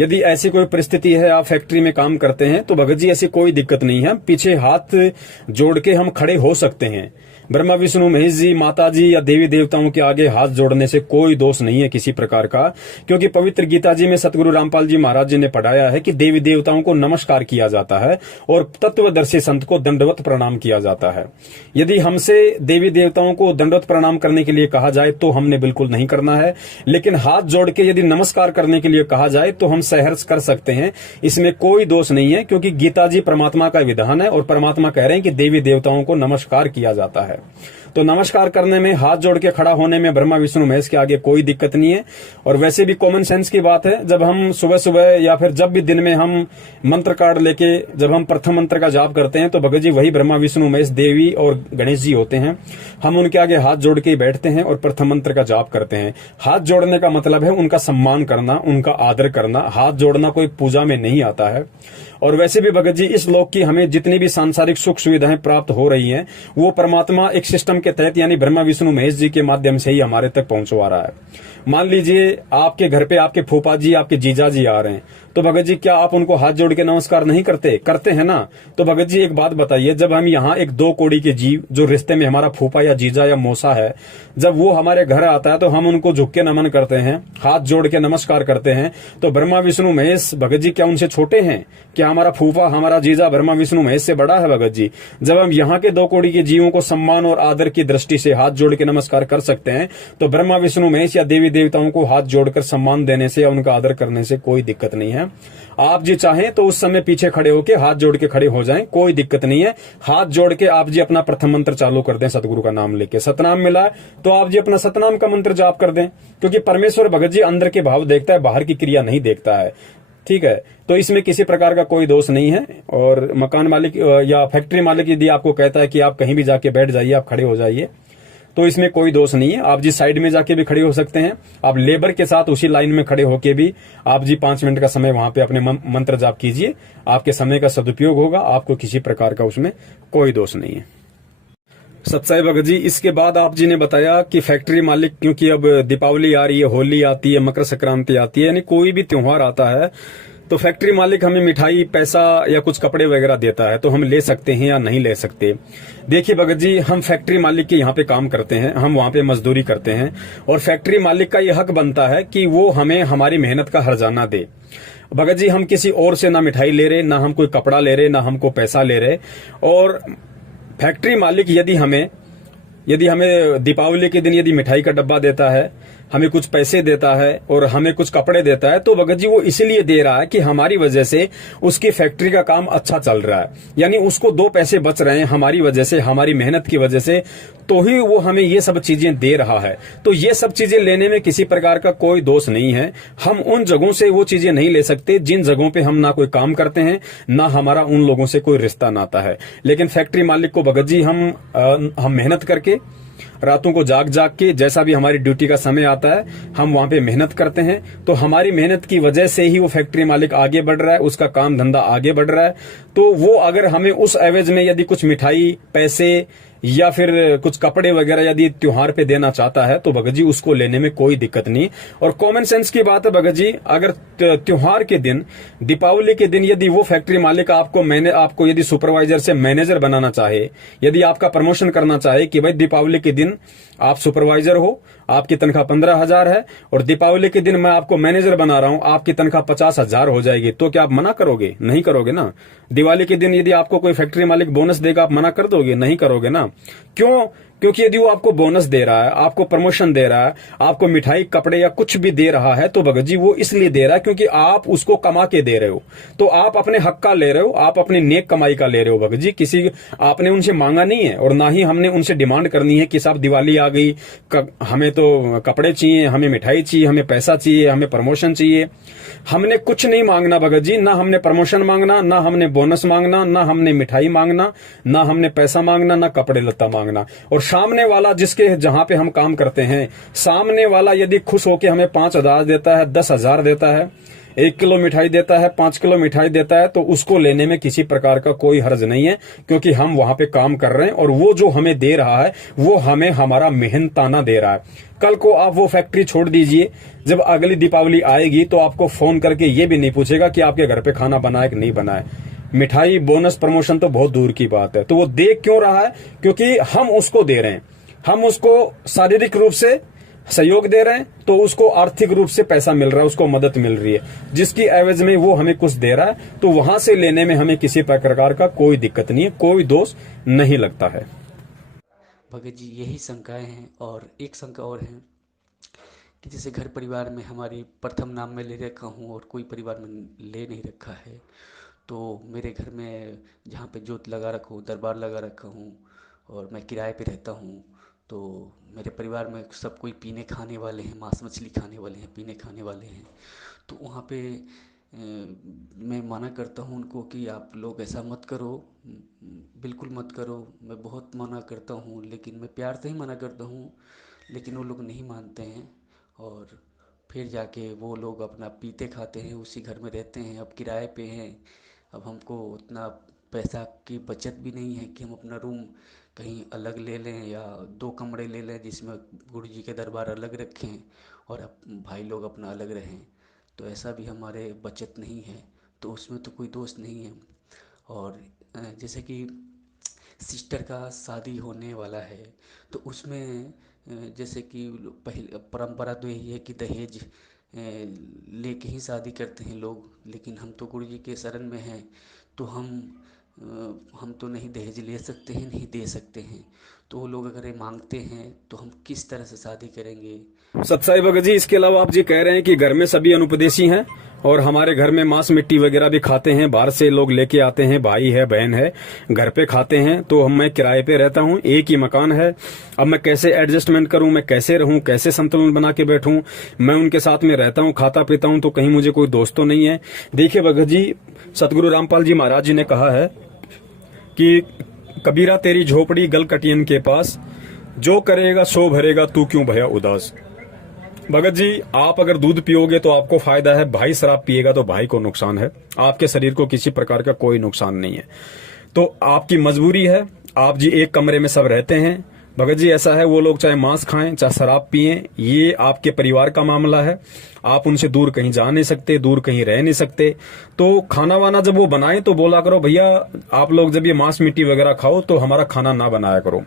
यदि ऐसी कोई परिस्थिति है, आप फैक्ट्री में काम करते हैं, तो भगत जी ऐसी कोई दिक्कत नहीं है। पीछे हाथ जोड़ के हम खड़े हो सकते हैं। ब्रह्मा विष्णु महेश जी, माता जी या देवी देवताओं के आगे हाथ जोड़ने से कोई दोष नहीं है किसी प्रकार का, क्योंकि पवित्र गीता जी में सतगुरु रामपाल जी महाराज जी ने पढ़ाया है कि देवी देवताओं को नमस्कार किया जाता है और तत्वदर्शी संत को दंडवत प्रणाम किया जाता है। यदि हमसे देवी देवताओं को दंडवत प्रणाम करने के लिए कहा जाए तो हमने बिल्कुल नहीं करना है, लेकिन हाथ जोड़ के यदि नमस्कार करने के लिए कहा जाए तो हम सहर्ष कर सकते हैं, इसमें कोई दोष नहीं है, क्योंकि गीता जी परमात्मा का विधान है और परमात्मा कह रहे हैं कि देवी देवताओं को नमस्कार किया जाता है। तो नमस्कार करने में, हाथ जोड़ के खड़ा होने में ब्रह्मा विष्णु महेश के आगे कोई दिक्कत नहीं है। और वैसे भी कॉमन सेंस की बात है, जब हम सुबह सुबह या फिर जब भी दिन में हम मंत्र कार्ड लेके जब हम प्रथम मंत्र का जाप करते हैं तो भगत जी वही ब्रह्मा विष्णु महेश देवी और गणेश जी होते हैं। हम उनके आगे हाथ जोड़ के बैठते हैं और प्रथम मंत्र का जाप करते हैं। हाथ जोड़ने का मतलब है उनका सम्मान करना, उनका आदर करना। हाथ जोड़ना कोई पूजा में नहीं आता है। और वैसे भी भगत जी इस लोक की हमें जितनी भी सांसारिक सुख सुविधाएं प्राप्त हो रही हैं वो परमात्मा एक सिस्टम के तहत यानी ब्रह्मा विष्णु महेश जी के माध्यम से ही हमारे तक पहुंचवा रहा है। मान लीजिए आपके घर पे आपके फूफा जी, आपके जीजा जी आ रहे हैं, तो भगत जी क्या आप उनको हाथ जोड़ के नमस्कार नहीं करते? करते हैं ना। तो भगत जी एक बात बताइए, जब हम यहाँ एक 2 कौड़ी के जीव जो रिश्ते में हमारा फूफा या जीजा या मौसा है, जब वो हमारे घर आता है तो हम उनको झुक के नमन करते हैं, हाथ जोड़ के नमस्कार करते हैं। तो ब्रह्मा विष्णु महेश भगत जी क्या उनसे छोटे हैं? क्या हमारा फूफा, हमारा जीजा ब्रह्मा विष्णु महेश से बड़ा है? भगत जी जब हम यहाँ के 2 कौड़ी के जीवों को सम्मान और आदर की दृष्टि से हाथ जोड़ के नमस्कार कर सकते हैं, तो ब्रह्मा विष्णु महेश या देवी देवताओं को हाथ जोड़कर सम्मान देने से या उनका आदर करने से कोई दिक्कत नहीं है। आप जी चाहें तो उस समय पीछे खड़े होके हाथ जोड़ के खड़े हो जाएं, कोई दिक्कत नहीं है। हाथ जोड़ के आप जी अपना प्रथम मंत्र चालू कर दें, सतगुरु का नाम लेके। सतनाम मिला है तो आप जी अपना सतनाम का मंत्र जाप कर दें, क्योंकि परमेश्वर भगत जी अंदर के भाव देखता है, बाहर की क्रिया नहीं देखता है। ठीक है, तो इसमें किसी प्रकार का कोई दोष नहीं है। और मकान मालिक या फैक्ट्री मालिक यदि आपको कहता है कि आप कहीं भी जाके बैठ जाइए, आप खड़े हो जाइए, तो इसमें कोई दोष नहीं है। आप जी साइड में जाके भी खड़े हो सकते हैं। आप लेबर के साथ उसी लाइन में खड़े होके भी आप जी 5 मिनट का समय वहां पे अपने मंत्र जाप कीजिए। आपके समय का सदुपयोग होगा, आपको किसी प्रकार का उसमें कोई दोष नहीं है। सत्साई भगत जी, इसके बाद आप जी ने बताया कि फैक्ट्री मालिक, क्योंकि अब दीपावली आ रही है, होली आती है, मकर संक्रांति आती है, यानी कोई भी त्योहार आता है तो फैक्ट्री मालिक हमें मिठाई, पैसा या कुछ कपड़े वगैरह देता है, तो हम ले सकते हैं या नहीं ले सकते? देखिए भगत जी, हम फैक्ट्री मालिक के यहाँ पे काम करते हैं, हम वहाँ पे मजदूरी करते हैं और फैक्ट्री मालिक का ये हक बनता है कि वो हमें हमारी मेहनत का हर्जाना दे। भगत जी हम किसी और से ना मिठाई ले रहे, ना हम कोई कपड़ा ले रहे, ना हमको पैसा ले रहे। और फैक्ट्री मालिक यदि हमें दीपावली के दिन यदि मिठाई का डब्बा देता है, हमें कुछ पैसे देता है और हमें कुछ कपड़े देता है, तो भगत जी वो इसीलिए दे रहा है कि हमारी वजह से उसकी फैक्ट्री का काम अच्छा चल रहा है, यानी उसको 2 पैसे बच रहे हैं हमारी वजह से, हमारी मेहनत की वजह से, तो ही वो हमें ये सब चीजें दे रहा है। तो ये सब चीजें लेने में किसी प्रकार का कोई दोष नहीं है। हम उन जगहों से वो चीजें नहीं ले सकते जिन जगहों पे हम ना कोई काम करते हैं, ना हमारा उन लोगों से कोई रिश्ता नाता है। लेकिन फैक्ट्री मालिक को भगत जी हम मेहनत करके, रातों को जाग जाग के, जैसा भी हमारी ड्यूटी का समय आता है हम वहां पे मेहनत करते हैं, तो हमारी मेहनत की वजह से ही वो फैक्ट्री मालिक आगे बढ़ रहा है, उसका काम धंधा आगे बढ़ रहा है। तो वो अगर हमें उस एवज में यदि कुछ मिठाई, पैसे या फिर कुछ कपड़े वगैरह यदि त्योहार पे देना चाहता है तो भगत जी उसको लेने में कोई दिक्कत नहीं। और कॉमन सेंस की बात है भगत जी, अगर त्योहार के दिन, दीपावली के दिन यदि वो फैक्ट्री मालिक आपको यदि सुपरवाइजर से मैनेजर बनाना चाहे, यदि आपका प्रमोशन करना चाहे कि भाई दीपावली के दिन आप सुपरवाइजर हो, आपकी तनख्वाह 15,000 है और दीपावली के दिन मैं आपको मैनेजर बना रहा हूं, आपकी तनख्वाह 50,000 हो जाएगी, तो क्या आप मना करोगे? नहीं करोगे ना। दिवाली के दिन यदि आपको कोई फैक्ट्री मालिक बोनस देगा, आप मना कर दोगे? नहीं करोगे ना। क्यों? क्योंकि यदि वो आपको बोनस दे रहा है, आपको प्रमोशन दे रहा है, आपको मिठाई, कपड़े या कुछ भी दे रहा है, तो भगत जी वो इसलिए दे रहा है क्योंकि आप उसको कमा के दे रहे हो। तो आप अपने हक का ले रहे हो, आप अपनी नेक कमाई का ले रहे हो भगत जी। किसी आपने उनसे मांगा नहीं है और ना ही हमने उनसे डिमांड करनी है कि साहब दिवाली आ गई, हमें तो कपड़े चाहिए, हमें मिठाई चाहिए, हमें पैसा चाहिए, हमें प्रमोशन चाहिए। हमने कुछ नहीं मांगना भगत जी, ना हमने प्रमोशन मांगना, ना हमने बोनस मांगना, ना हमने मिठाई मांगना, ना हमने पैसा मांगना, ना कपड़े लत्ता मांगना। और सामने वाला जिसके जहां पे हम काम करते हैं, सामने वाला यदि खुश होकर हमें 5,000 देता है, 10,000 देता है, 1 किलो मिठाई देता है, 5 किलो मिठाई देता है, तो उसको लेने में किसी प्रकार का कोई हर्ज नहीं है, क्योंकि हम वहां पे काम कर रहे हैं और वो जो हमें दे रहा है वो हमें हमारा मेहनताना दे रहा है। कल को आप वो फैक्ट्री छोड़ दीजिए, जब अगली दीपावली आएगी तो आपको फोन करके ये भी नहीं पूछेगा कि आपके घर पे खाना बना है कि नहीं बना है। मिठाई, बोनस, प्रमोशन तो बहुत दूर की बात है। तो वो दे क्यों रहा है? क्योंकि हम उसको दे रहे हैं, हम उसको शारीरिक रूप से सहयोग दे रहे हैं, तो उसको आर्थिक रूप से पैसा मिल रहा है, उसको मदद मिल रही है, जिसकी एवज में वो हमें कुछ दे रहा है। तो वहां से लेने में हमें किसी प्रकार का कोई दिक्कत नहीं है, कोई दोष नहीं लगता है। भगत जी, यही शंकाएं हैं। और एक शंका और है कि जैसे घर परिवार में हमारी प्रथम नाम में ले रखा हूँ और कोई परिवार में ले नहीं रखा है, तो मेरे घर में जहाँ पे जोत लगा रखा हूँ, दरबार लगा रखा हूँ, और मैं किराए पे रहता हूँ, तो मेरे परिवार में सब कोई पीने खाने वाले हैं, मांस मछली खाने वाले हैं, पीने खाने वाले हैं। तो वहाँ पे मैं मना करता हूँ उनको कि आप लोग ऐसा मत करो, बिल्कुल मत करो। मैं बहुत मना करता हूँ, लेकिन मैं प्यार से ही मना करता हूँ, लेकिन वो लोग नहीं मानते हैं। और फिर जाके वो लोग अपना पीते खाते हैं, उसी घर में रहते हैं। अब किराए पे हैं, अब हमको उतना पैसा की बचत भी नहीं है कि हम अपना रूम कहीं अलग ले लें या 2 कमरे ले लें जिसमें गुरु जी के दरबार अलग रखें और भाई लोग अपना अलग रहें। तो ऐसा भी हमारे बचत नहीं है, तो उसमें तो कोई दोष नहीं है। और जैसे कि सिस्टर का शादी होने वाला है, तो उसमें जैसे कि पहले परंपरा तो यही है कि दहेज लेके ही शादी करते हैं लोग, लेकिन हम तो गुरु जी के शरण में हैं, तो हम तो नहीं दहेज ले सकते हैं, नहीं दे सकते हैं। तो वो लोग अगर ये मांगते हैं तो हम किस तरह से शादी करेंगे? सत्साई भगत जी, इसके अलावा आप जी कह रहे हैं कि घर में सभी अनुपदेशी हैं और हमारे घर में मांस मिट्टी वगैरह भी खाते हैं, बाहर से लोग लेके आते हैं, भाई है बहन है, घर पे खाते हैं। तो मैं किराए पे रहता हूँ, एक ही मकान है। अब मैं कैसे एडजस्टमेंट करूं, मैं कैसे रहूं, कैसे संतुलन बना के बैठूं? मैं उनके साथ में रहता हूं, खाता पीता हूं, तो कहीं मुझे कोई दोस्त तो नहीं है? देखिए भगत जी, सतगुरु रामपाल जी महाराज जी ने कहा है कि कबीरा तेरी झोपड़ी गल कटियन के पास, जो करेगा सो भरेगा तू क्यों भया उदास। भगत जी, आप अगर दूध पियोगे तो आपको फायदा है, भाई शराब पिएगा तो भाई को नुकसान है, आपके शरीर को किसी प्रकार का कोई नुकसान नहीं है। तो आपकी मजबूरी है, आप जी एक कमरे में सब रहते हैं। भगत जी ऐसा है, वो लोग चाहे मांस खाएं चाहे शराब पिएं, ये आपके परिवार का मामला है, आप उनसे दूर कहीं जा नहीं सकते, दूर कहीं रह नहीं सकते। तो खाना वाना जब वो बनाए तो बोला करो, भैया आप लोग जब ये मांस मिट्टी वगैरह खाओ तो हमारा खाना ना बनाया करो।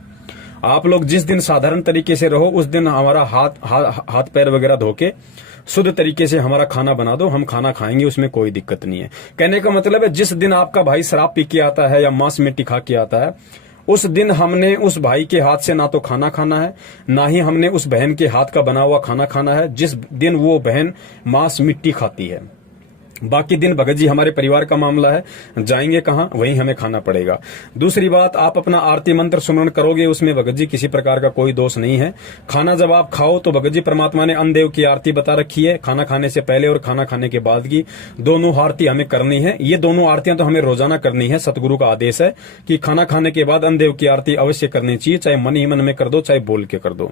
आप लोग जिस दिन साधारण तरीके से रहो, उस दिन हमारा हाथ पैर वगैरह धो के शुद्ध तरीके से हमारा खाना बना दो, हम खाना खाएंगे, उसमें कोई दिक्कत नहीं है। कहने का मतलब है, जिस दिन आपका भाई शराब पी के आता है या मांस मिट्टी खा के आता है, उस दिन हमने उस भाई के हाथ से ना तो खाना खाना है, ना ही हमने उस बहन के हाथ का बना हुआ खाना खाना है जिस दिन वो बहन मांस मिट्टी खाती है। बाकी दिन भगत जी हमारे परिवार का मामला है, जाएंगे कहां, वहीं हमें खाना पड़ेगा। दूसरी बात, आप अपना आरती मंत्र सुमरण करोगे, उसमें भगत जी किसी प्रकार का कोई दोष नहीं है। खाना जब आप खाओ तो भगत जी परमात्मा ने अन्नदेव की आरती बता रखी है, खाना खाने से पहले और खाना खाने के बाद की दोनों आरती हमें करनी है। ये दोनों आरतियां तो हमें रोजाना करनी है, सतगुरु का आदेश है कि खाना खाने के बाद अन्नदेव की आरती अवश्य करनी चाहिए, चाहे मन ही मन में कर दो चाहे बोल के कर दो।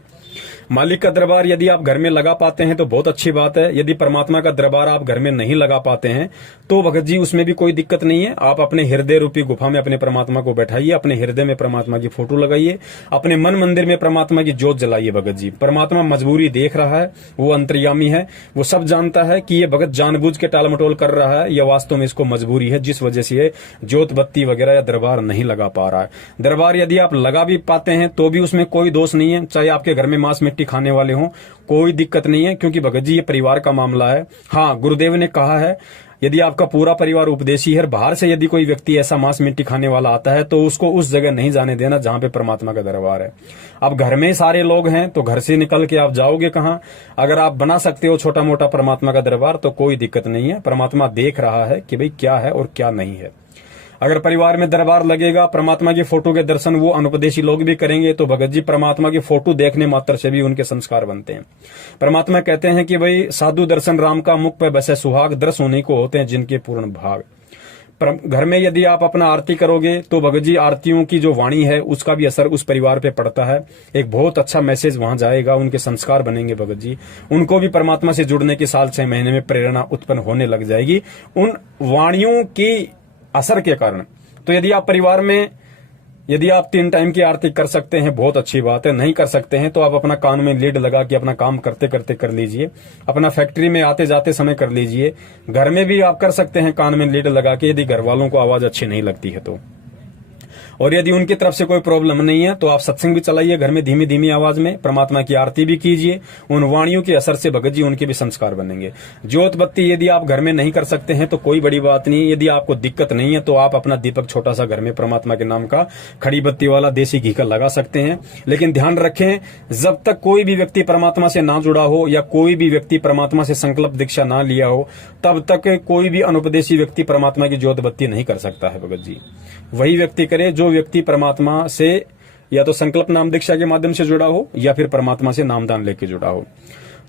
मालिक का दरबार यदि आप घर में लगा पाते हैं तो बहुत अच्छी बात है, यदि परमात्मा का दरबार आप घर में नहीं लगा पाते हैं तो भगत जी उसमें भी कोई दिक्कत नहीं है। आप अपने हृदय रूपी गुफा में अपने परमात्मा को बैठाइए, अपने हृदय में परमात्मा की फोटो लगाइए, अपने मन मंदिर में परमात्मा की ज्योत जलाइए। भगत जी, परमात्मा मजबूरी देख रहा है, वो अंतर्यामी है, वो सब जानता है कि ये भगत जानबूझ के टालमटोल कर रहा है या वास्तव में इसको मजबूरी है, जिस वजह से ये ज्योत बत्ती वगैरह या दरबार नहीं लगा पा रहा है। दरबार यदि आप लगा भी पाते हैं तो भी उसमें कोई दोष नहीं है, चाहे आपके घर में मांस मिट्टी खाने वाले हों, कोई दिक्कत नहीं है, क्योंकि भगत जी ये परिवार का मामला है। हाँ, गुरुदेव ने कहा है, यदि आपका पूरा परिवार उपदेशी है, बाहर से यदि कोई व्यक्ति ऐसा मांस मिट्टी खाने वाला आता है तो उसको उस जगह नहीं जाने देना जहां पे परमात्मा का दरबार है। अब घर में सारे लोग हैं तो घर से निकल के आप जाओगे कहां? अगर आप बना सकते हो छोटा मोटा परमात्मा का दरबार तो कोई दिक्कत नहीं है, परमात्मा देख रहा है कि भाई क्या है और क्या नहीं है। अगर परिवार में दरबार लगेगा, परमात्मा की फोटो के दर्शन वो अनुपदेशी लोग भी करेंगे तो भगत जी परमात्मा की फोटो देखने मात्र से भी उनके संस्कार बनते हैं। परमात्मा कहते हैं कि भाई साधु दर्शन राम का, मुख पे बसे सुहाग, दर्श होने को होते हैं जिनके पूर्ण भाग। घर में यदि आप अपना आरती करोगे तो भगत जी आरतियों की जो वाणी है उसका भी असर उस परिवार पे पड़ता है, एक बहुत अच्छा मैसेज वहां जाएगा, उनके संस्कार बनेंगे। भगत जी उनको भी परमात्मा से जुड़ने की 6 महीने में प्रेरणा उत्पन्न होने लग जाएगी उन वाणियों की असर के कारण। तो यदि आप परिवार में यदि आप 3 टाइम की आरती कर सकते हैं बहुत अच्छी बात है, नहीं कर सकते हैं तो आप अपना कान में लीड लगा के अपना काम करते करते कर लीजिए, अपना फैक्ट्री में आते जाते समय कर लीजिए, घर में भी आप कर सकते हैं कान में लीड लगा के, यदि घर वालों को आवाज अच्छी नहीं लगती है तो। और यदि उनकी तरफ से कोई प्रॉब्लम नहीं है तो आप सत्संग भी चलाइए घर में धीमी धीमी आवाज में, परमात्मा की आरती भी कीजिए, उन वाणियों के असर से भगत जी उनके भी संस्कार बनेंगे। ज्योत बत्ती यदि आप घर में नहीं कर सकते हैं तो कोई बड़ी बात नहीं, यदि आपको दिक्कत नहीं है तो आप अपना दीपक छोटा सा घर में परमात्मा के नाम का खड़ी बत्ती वाला देसी घी का लगा सकते हैं। लेकिन ध्यान रखें, जब तक कोई भी व्यक्ति परमात्मा से ना जुड़ा हो या कोई भी व्यक्ति परमात्मा से संकल्प दीक्षा ना लिया हो, तब तक कोई भी अनुपदेशी व्यक्ति परमात्मा की ज्योत बत्ती नहीं कर सकता है भगत जी। वही व्यक्ति करे जो व्यक्ति परमात्मा से या तो संकल्प नाम दीक्षा के माध्यम से जुड़ा हो या फिर परमात्मा से नामदान लेके जुड़ा हो।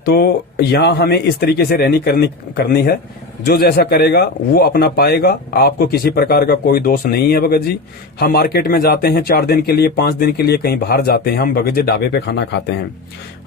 तो यहाँ हमें इस तरीके से रहनी करनी है, जो जैसा करेगा वो अपना पाएगा, आपको किसी प्रकार का कोई दोष नहीं है भगत जी। हम मार्केट में जाते हैं 4 दिन के लिए 5 दिन के लिए कहीं बाहर जाते हैं, हम भगत जी ढाबे पे खाना खाते हैं,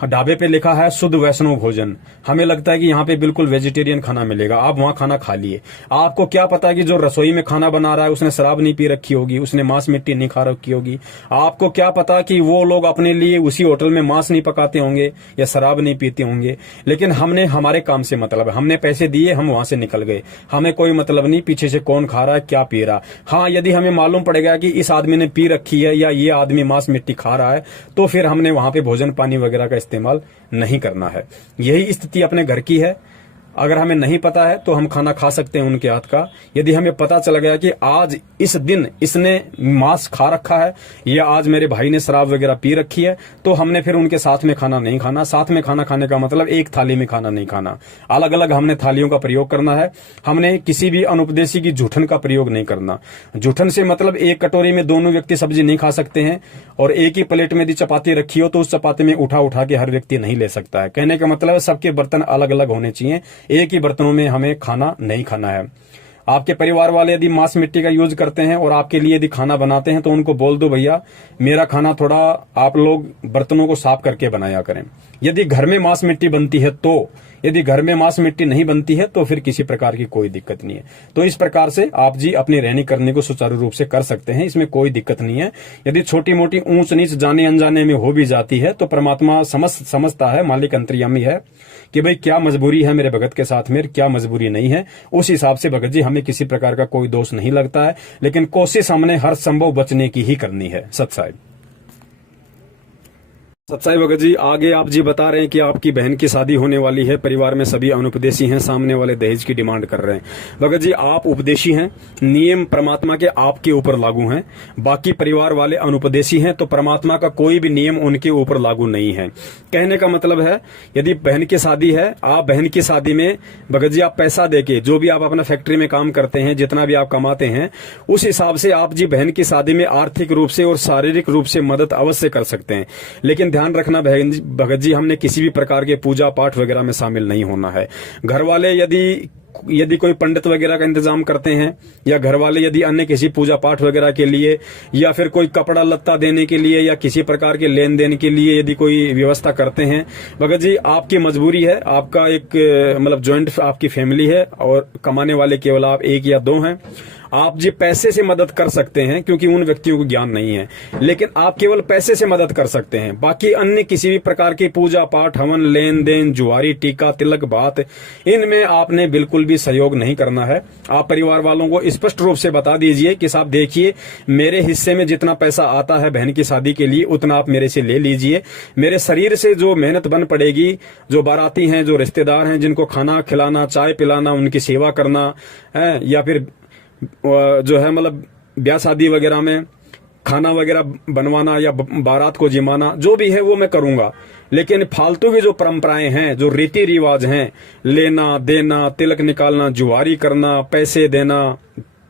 ढाबे पे लिखा है शुद्ध वैष्णव भोजन, हमें लगता है कि यहाँ पे बिल्कुल वेजिटेरियन खाना मिलेगा, आप वहाँ खाना खा लिए। आपको क्या पता कि जो रसोई में खाना बना रहा है उसने शराब नहीं पी रखी होगी, उसने मांस मिट्टी नहीं खा रखी होगी, आपको क्या पता कि वो लोग अपने लिए उसी होटल में मांस नहीं पकाते होंगे या शराब नहीं पीते होंगे। लेकिन हमने हमारे काम से मतलब है, हमने पैसे दिए, हम वहां से निकल गए, हमें कोई मतलब नहीं पीछे से कौन खा रहा है क्या पी रहा। हाँ, यदि हमें मालूम पड़ेगा कि इस आदमी ने पी रखी है या ये आदमी मांस मिट्टी खा रहा है तो फिर हमने वहां पे भोजन पानी वगैरह का इस्तेमाल नहीं करना है। यही स्थिति अपने घर की है। अगर हमें नहीं पता है तो हम खाना खा सकते हैं उनके हाथ का। यदि हमें पता चल गया कि आज इस दिन इसने मांस खा रखा है या आज मेरे भाई ने शराब वगैरह पी रखी है तो हमने फिर उनके साथ में खाना नहीं खाना। साथ में खाना खाने का मतलब एक थाली में खाना नहीं खाना, अलग अलग हमने थालियों का प्रयोग करना है। हमने किसी भी अनुपदेशी की जूठन का प्रयोग नहीं करना। जूठन से मतलब एक कटोरी में दोनों व्यक्ति सब्जी नहीं खा सकते हैं और एक ही प्लेट में यदि चपाती रखी हो तो उस चपाती में उठा उठा के हर व्यक्ति नहीं ले सकता है। कहने का मतलब सबके बर्तन अलग अलग होने चाहिए, एक ही बर्तनों में हमें खाना नहीं खाना है। आपके परिवार वाले यदि मांस मिट्टी का यूज करते हैं और आपके लिए यदि खाना बनाते हैं तो उनको बोल दो भैया मेरा खाना थोड़ा आप लोग बर्तनों को साफ करके बनाया करें। यदि घर में मांस मिट्टी बनती है तो, यदि घर में मांस मिट्टी नहीं बनती है तो फिर किसी प्रकार की कोई दिक्कत नहीं है। तो इस प्रकार से आप जी अपनी रहनी करने को सुचारू रूप से कर सकते हैं, इसमें कोई दिक्कत नहीं है। यदि छोटी मोटी ऊंच नीच जाने अनजाने में हो भी जाती है तो परमात्मा समझता है, मालिक अंतर्यामी है कि भाई क्या मजबूरी है मेरे भगत के साथ में, क्या मजबूरी नहीं है। उस हिसाब से भगत जी हमें किसी प्रकार का कोई दोष नहीं लगता है, लेकिन कोशिश हमने हर संभव बचने की ही करनी है। सत्साई सत्साई भगत जी, आगे आप जी बता रहे हैं कि आपकी बहन की शादी होने वाली है, परिवार में सभी अनुपदेशी हैं, सामने वाले दहेज की डिमांड कर रहे हैं। भगत जी आप उपदेशी हैं, नियम परमात्मा के आपके ऊपर लागू हैं, बाकी परिवार वाले अनुपदेशी हैं तो परमात्मा का कोई भी नियम उनके ऊपर लागू नहीं है। कहने का मतलब है यदि बहन की शादी है, आप बहन की शादी में भगत जी आप पैसा देके, जो भी आप अपना फैक्ट्री में काम करते हैं, जितना भी आप कमाते हैं उस हिसाब से आप जी बहन की शादी में आर्थिक रूप से और शारीरिक रूप से मदद अवश्य कर सकते हैं। लेकिन ध्यान रखना भगत जी हमने किसी भी प्रकार के पूजा पाठ वगैरह में शामिल नहीं होना है। घर वाले यदि कोई पंडित वगैरह का इंतजाम करते हैं या घर वाले यदि अन्य किसी पूजा पाठ वगैरह के लिए या फिर कोई कपड़ा लत्ता देने के लिए या किसी प्रकार के लेन देन के लिए यदि कोई व्यवस्था करते हैं, भगत जी आपकी मजबूरी है, आपका एक मतलब ज्वाइंट आपकी फैमिली है और कमाने वाले केवल आप 1 या 2 हैं। आप जी पैसे से मदद कर सकते हैं क्योंकि उन व्यक्तियों को ज्ञान नहीं है, लेकिन आप केवल पैसे से मदद कर सकते हैं। बाकी अन्य किसी भी प्रकार की पूजा पाठ हवन लेन देन जुआरी टीका तिलक बात इनमें आपने बिल्कुल भी सहयोग नहीं करना है। आप परिवार वालों को स्पष्ट रूप से बता दीजिए कि साहब देखिए मेरे हिस्से में जितना पैसा आता है बहन की शादी के लिए उतना आप मेरे से ले लीजिए। मेरे शरीर से जो मेहनत बन पड़ेगी, जो बाराती हैं, जो रिश्तेदार हैं, जिनको खाना खिलाना चाय पिलाना उनकी सेवा करना है या फिर जो है मतलब ब्याह शादी वगैरह में खाना वगैरह बनवाना या बारात को जिमाना जो भी है वो मैं करूंगा। लेकिन फालतू की जो परंपराएं हैं, जो रीति रिवाज हैं, लेना देना तिलक निकालना जुआरी करना पैसे देना,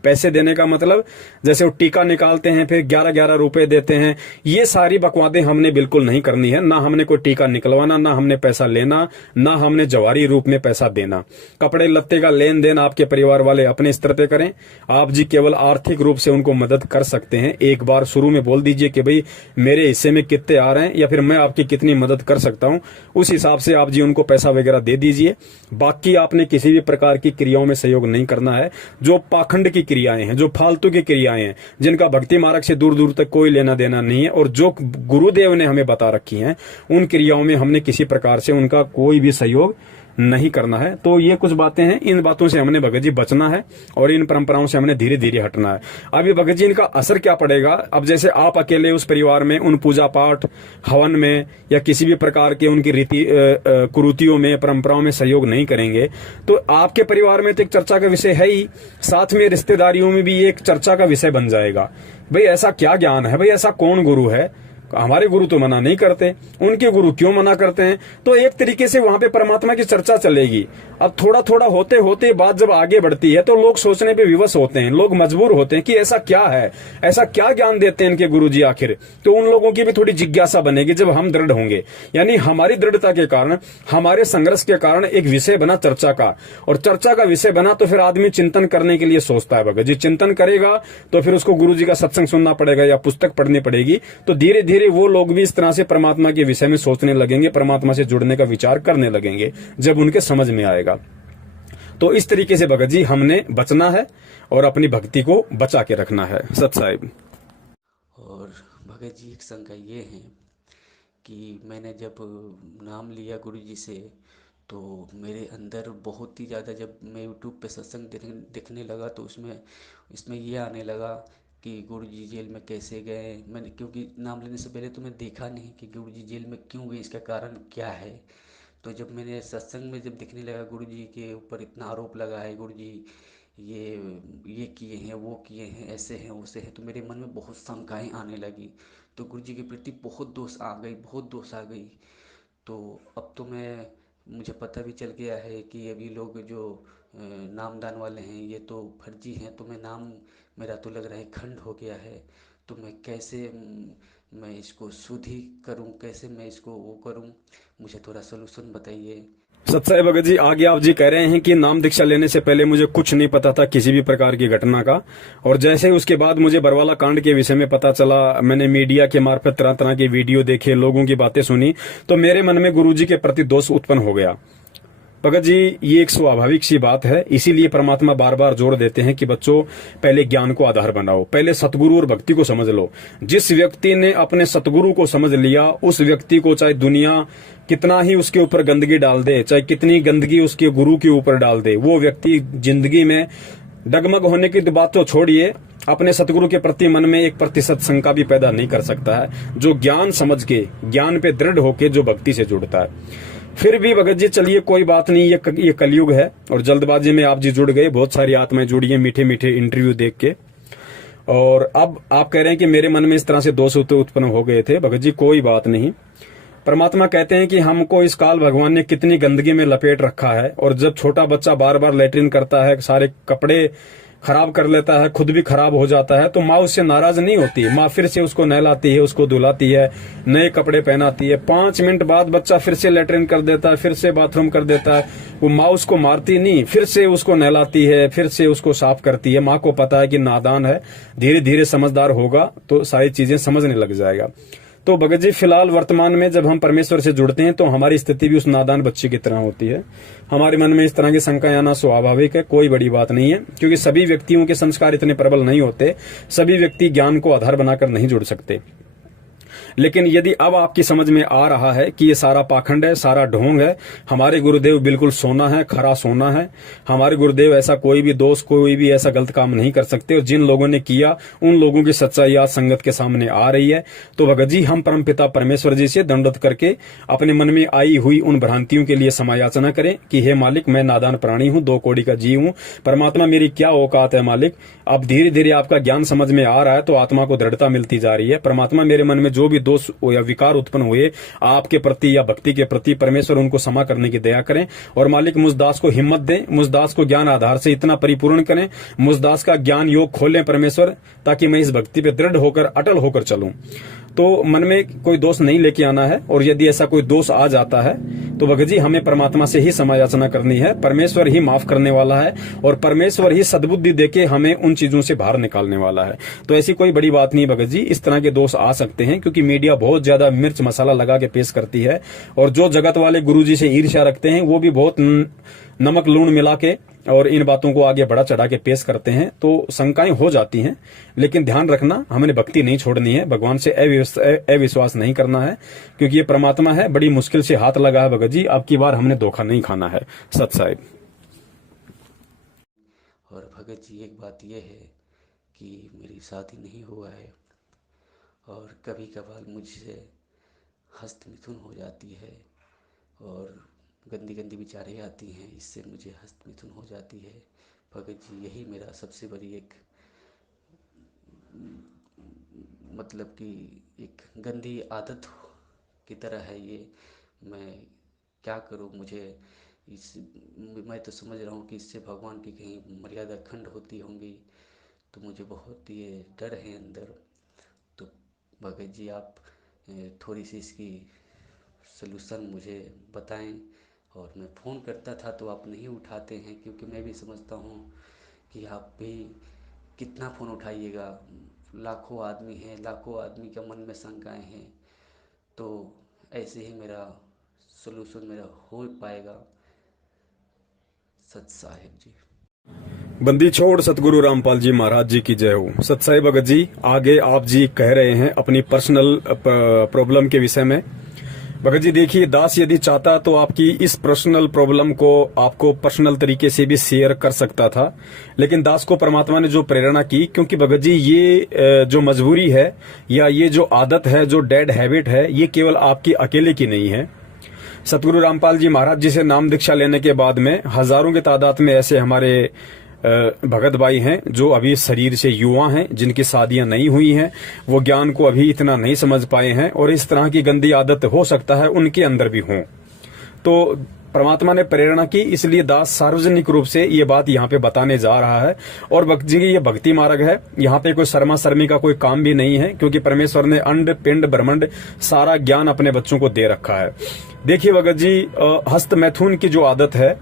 पैसे देने का मतलब जैसे वो टीका निकालते हैं फिर 11-11 रुपए देते हैं, ये सारी बकवादें हमने बिल्कुल नहीं करनी है। ना हमने कोई टीका निकलवाना, ना हमने पैसा लेना, ना हमने जवारी रूप में पैसा देना। कपड़े लत्ते का लेन देन आपके परिवार वाले अपने स्तर पे करें। आप जी केवल आर्थिक रूप से उनको मदद कर सकते हैं। एक बार शुरू में बोल दीजिए कि भाई मेरे हिस्से में कितने आ रहे हैं या फिर मैं आपकी कितनी मदद कर सकता हूं, उस हिसाब से आप जी उनको पैसा वगैरह दे दीजिए। बाकी आपने किसी भी प्रकार की क्रियाओं में सहयोग नहीं करना है। जो पाखंड की क्रियाएं हैं, जो फालतू की क्रियाएं हैं, जिनका भक्ति मार्ग से दूर दूर तक कोई लेना देना नहीं है, और जो गुरुदेव ने हमें बता रखी हैं उन क्रियाओं में हमने किसी प्रकार से उनका कोई भी सहयोग नहीं करना है। तो ये कुछ बातें हैं, इन बातों से हमने भगत जी बचना है और इन परंपराओं से हमने धीरे धीरे हटना है। अब ये भगत जी इनका असर क्या पड़ेगा, अब जैसे आप अकेले उस परिवार में उन पूजा पाठ हवन में या किसी भी प्रकार के उनकी रीति कुरीतियों में परंपराओं में सहयोग नहीं करेंगे, तो आपके परिवार में तो एक चर्चा का विषय है ही, साथ में रिश्तेदारियों में भी एक चर्चा का विषय बन जाएगा। भाई ऐसा क्या ज्ञान है, भाई ऐसा कौन गुरु है, हमारे गुरु तो मना नहीं करते, उनके गुरु क्यों मना करते हैं। तो एक तरीके से वहां पे परमात्मा की चर्चा चलेगी। अब थोड़ा थोड़ा होते होते बात जब आगे बढ़ती है तो लोग सोचने पे विवश होते हैं, लोग मजबूर होते हैं कि ऐसा क्या है, ऐसा क्या ज्ञान देते हैं इनके गुरु जी आखिर। तो उन लोगों की भी थोड़ी जिज्ञासा बनेगी जब हम दृढ़ होंगे, यानी हमारी दृढ़ता के कारण, हमारे संघर्ष के कारण एक विषय बना चर्चा का, और चर्चा का विषय बना तो फिर आदमी चिंतन करने के लिए सोचता है। भगत जी चिंतन करेगा तो फिर उसको गुरु जी का सत्संग सुनना पड़ेगा या पुस्तक पढ़नी पड़ेगी, तो धीरे धीरे वो लोग भी इस तरह से परमात्मा के विषय में सोचने लगेंगे, परमात्मा से जुड़ने का विचार करने लगेंगे जब उनके समझ में आएगा। तो इस तरीके से भगत जी हमने बचना है और अपनी भक्ति को बचा के रखना है। सत साहिब। और भगत जी एक शंका ये है कि मैंने जब नाम लिया गुरु जी से तो मेरे अंदर बहुत ही ज़्यादा, जब मैं यूट्यूब पे सत्संग देखने लगा तो इसमें ये आने लगा कि गुरु जी जेल में कैसे गए। मैंने, क्योंकि नाम लेने से पहले तो मैं देखा नहीं कि गुरु जी जेल में क्यों गए, इसका कारण क्या है। तो जब मैंने सत्संग में जब दिखने लगा गुरु जी के ऊपर इतना आरोप लगा है, गुरु जी ये किए हैं, वो किए हैं, ऐसे हैं, वैसे हैं, तो मेरे मन में बहुत शंकाएं आने लगी। तो गुरु जी के प्रति बहुत दोष आ गई। तो अब तो मुझे पता भी चल गया है कि अभी लोग जो नामदान वाले हैं ये तो फर्जी हैं। तो मेरा तो लग रहा है खंड हो गया है। तो मैं कैसे मैं इसको शुद्धि करूं, कैसे मैं इसको वो करूं, मुझे थोड़ा सोल्यूशन बताइए। सत्साई भगत जी, आगे आप जी कह रहे हैं कि नाम दीक्षा लेने से पहले मुझे कुछ नहीं पता था किसी भी प्रकार की घटना का, और जैसे ही उसके बाद मुझे बरवाला कांड के विषय में पता चला, मैंने मीडिया के मार्फत तरह तरह के वीडियो देखे, लोगों की बातें सुनी, तो मेरे मन में गुरु जी के प्रति दोष उत्पन्न हो गया। भगत जी ये एक स्वाभाविक सी बात है, इसीलिए परमात्मा बार बार जोर देते हैं कि बच्चों पहले ज्ञान को आधार बनाओ, पहले सतगुरु और भक्ति को समझ लो। जिस व्यक्ति ने अपने सतगुरु को समझ लिया, उस व्यक्ति को चाहे दुनिया कितना ही उसके ऊपर गंदगी डाल दे, चाहे कितनी गंदगी उसके गुरु के ऊपर डाल दे, वो व्यक्ति जिंदगी में डगमग होने की तो बात तो छोड़िए, अपने सतगुरु के प्रति मन में 1% शंका भी पैदा नहीं कर सकता है, जो ज्ञान समझ के, ज्ञान पे दृढ़ होके जो भक्ति से जुड़ता है। फिर भी भगत जी चलिए कोई बात नहीं, ये कलयुग है और जल्दबाजी में आप जी जुड़ गए, बहुत सारी आत्माएं जुड़ी हैं मीठे मीठे इंटरव्यू देख के, और अब आप कह रहे हैं कि मेरे मन में इस तरह से दोष उत्पन्न हो गए थे। भगत जी कोई बात नहीं, परमात्मा कहते हैं कि हमको इस काल भगवान ने कितनी गंदगी में लपेट रखा है, और जब छोटा बच्चा बार बार लैट्रिन करता है, सारे कपड़े खराब कर लेता है, खुद भी खराब हो जाता है, तो माँ उससे नाराज नहीं होती, माँ फिर से उसको नहलाती है, उसको धुलाती है, नए कपड़े पहनाती है। 5 मिनट बाद बच्चा फिर से लैट्रिन कर देता है, फिर से बाथरूम कर देता है, वो माँ उसको मारती नहीं, फिर से उसको नहलाती है, फिर से उसको साफ करती है। माँ को पता है कि नादान है, धीरे धीरे समझदार होगा तो सारी चीजें समझने लग जाएगा। तो भगत जी फिलहाल वर्तमान में जब हम परमेश्वर से जुड़ते हैं तो हमारी स्थिति भी उस नादान बच्चे की तरह होती है। हमारे मन में इस तरह की शंकाएं आना स्वाभाविक है, कोई बड़ी बात नहीं है, क्योंकि सभी व्यक्तियों के संस्कार इतने प्रबल नहीं होते, सभी व्यक्ति ज्ञान को आधार बनाकर नहीं जुड़ सकते। लेकिन यदि अब आपकी समझ में आ रहा है कि ये सारा पाखंड है, सारा ढोंग है, हमारे गुरुदेव बिल्कुल सोना है, खरा सोना है, हमारे गुरुदेव ऐसा कोई भी दोष, कोई भी ऐसा गलत काम नहीं कर सकते, और जिन लोगों ने किया उन लोगों की सच्चाई आज संगत के सामने आ रही है। तो भगत जी हम परमपिता परमेश्वर जी से दंडवत करके अपने मन में आई हुई उन भ्रांतियों के लिए समायाचना करें कि हे मालिक, मैं नादान प्राणी हूं, 2 कौड़ी का जीव हूं, परमात्मा मेरी क्या औकात है मालिक। अब धीरे धीरे आपका ज्ञान समझ में आ रहा है तो आत्मा को दृढ़ता मिलती जा रही है। परमात्मा मेरे मन में जो भी दोष या विकार उत्पन्न हुए आपके प्रति या भक्ति के प्रति, परमेश्वर उनको क्षमा करने की दया करें, और मालिक मुझदास को हिम्मत दें, मुझदास को ज्ञान आधार से इतना परिपूर्ण करें, मुझदास का ज्ञान योग खोलें परमेश्वर, ताकि मैं इस भक्ति पे दृढ़ होकर अटल होकर चलूं। तो मन में कोई दोष नहीं लेके आना है, और यदि ऐसा कोई दोष आ जाता है तो भगत जी हमें परमात्मा से ही समायाचना करनी है। परमेश्वर ही माफ करने वाला है और परमेश्वर ही सद्बुद्धि देके हमें उन चीजों से बाहर निकालने वाला है। तो ऐसी कोई बड़ी बात नहीं भगत जी, इस तरह के दोष आ सकते हैं क्योंकि मीडिया बहुत ज्यादा मिर्च मसाला लगा के पेश करती है, और जो जगत वाले गुरु जी से ईर्ष्या रखते हैं वो भी बहुत नमक लूण मिला के और इन बातों को आगे बढ़ा चढ़ा के पेश करते हैं तो शंकाएं हो जाती हैं। लेकिन ध्यान रखना, हमने भक्ति नहीं छोड़नी है, भगवान से अविश्वास नहीं करना है, क्योंकि ये परमात्मा है। बड़ी मुश्किल से हाथ लगा है भगत जी, अब की बार हमने धोखा नहीं खाना है। सत साहिब। और भगत जी एक बात यह है कि मेरी शादी नहीं हुआ है और कभी कभार मुझसे हस्त मिथुन हो जाती है और गंदी गंदी विचारें आती हैं, इससे मुझे हस्त मिथुन हो जाती है। भगत जी यही मेरा सबसे बड़ी एक मतलब कि एक गंदी आदत की तरह है ये। मैं क्या करूं, मुझे इस मैं तो समझ रहा हूँ कि इससे भगवान की कहीं मर्यादा खंड होती होंगी, तो मुझे बहुत ये डर है अंदर। तो भगत जी आप थोड़ी सी इसकी सलूशन मुझे बताएं। और मैं फ़ोन करता था तो आप नहीं उठाते हैं, क्योंकि मैं भी समझता हूँ कि आप भी कितना फ़ोन उठाइएगा, लाखों आदमी हैं, लाखों आदमी के मन में शंकाएं हैं, तो ऐसे ही मेरा सलूशन मेरा हो पाएगा। सत साहिब जी। बंदी छोड़ सतगुरु रामपाल जी महाराज जी की जय हो। सत साहिब भगत जी, आगे आप जी कह रहे हैं अपनी पर्सनल प्रॉब्लम के विषय में। भगत जी देखिए, दास यदि चाहता तो आपकी इस पर्सनल प्रॉब्लम को आपको पर्सनल तरीके से भी शेयर कर सकता था, लेकिन दास को परमात्मा ने जो प्रेरणा की, क्योंकि भगत जी ये जो मजबूरी है या ये जो आदत है, जो डेड हैबिट है, ये केवल आपकी अकेले की नहीं है। सतगुरु रामपाल जी महाराज जी से नाम दीक्षा लेने के बाद में हजारों की तादाद में ऐसे हमारे भगत भाई हैं जो अभी शरीर से युवा हैं, जिनकी शादियां नहीं हुई हैं, वो ज्ञान को अभी इतना नहीं समझ पाए हैं और इस तरह की गंदी आदत हो सकता है उनके अंदर भी हो। तो परमात्मा ने प्रेरणा की, इसलिए दास सार्वजनिक रूप से ये बात यहाँ पे बताने जा रहा है। और भक्त जी ये भक्ति मार्ग है, यहाँ पे कोई शर्मा शर्मी का कोई काम भी नहीं है, क्योंकि परमेश्वर ने अंड पिंड ब्रह्मांड सारा ज्ञान अपने बच्चों को दे रखा है। देखिए भगत जी, हस्त मैथुन की जो आदत है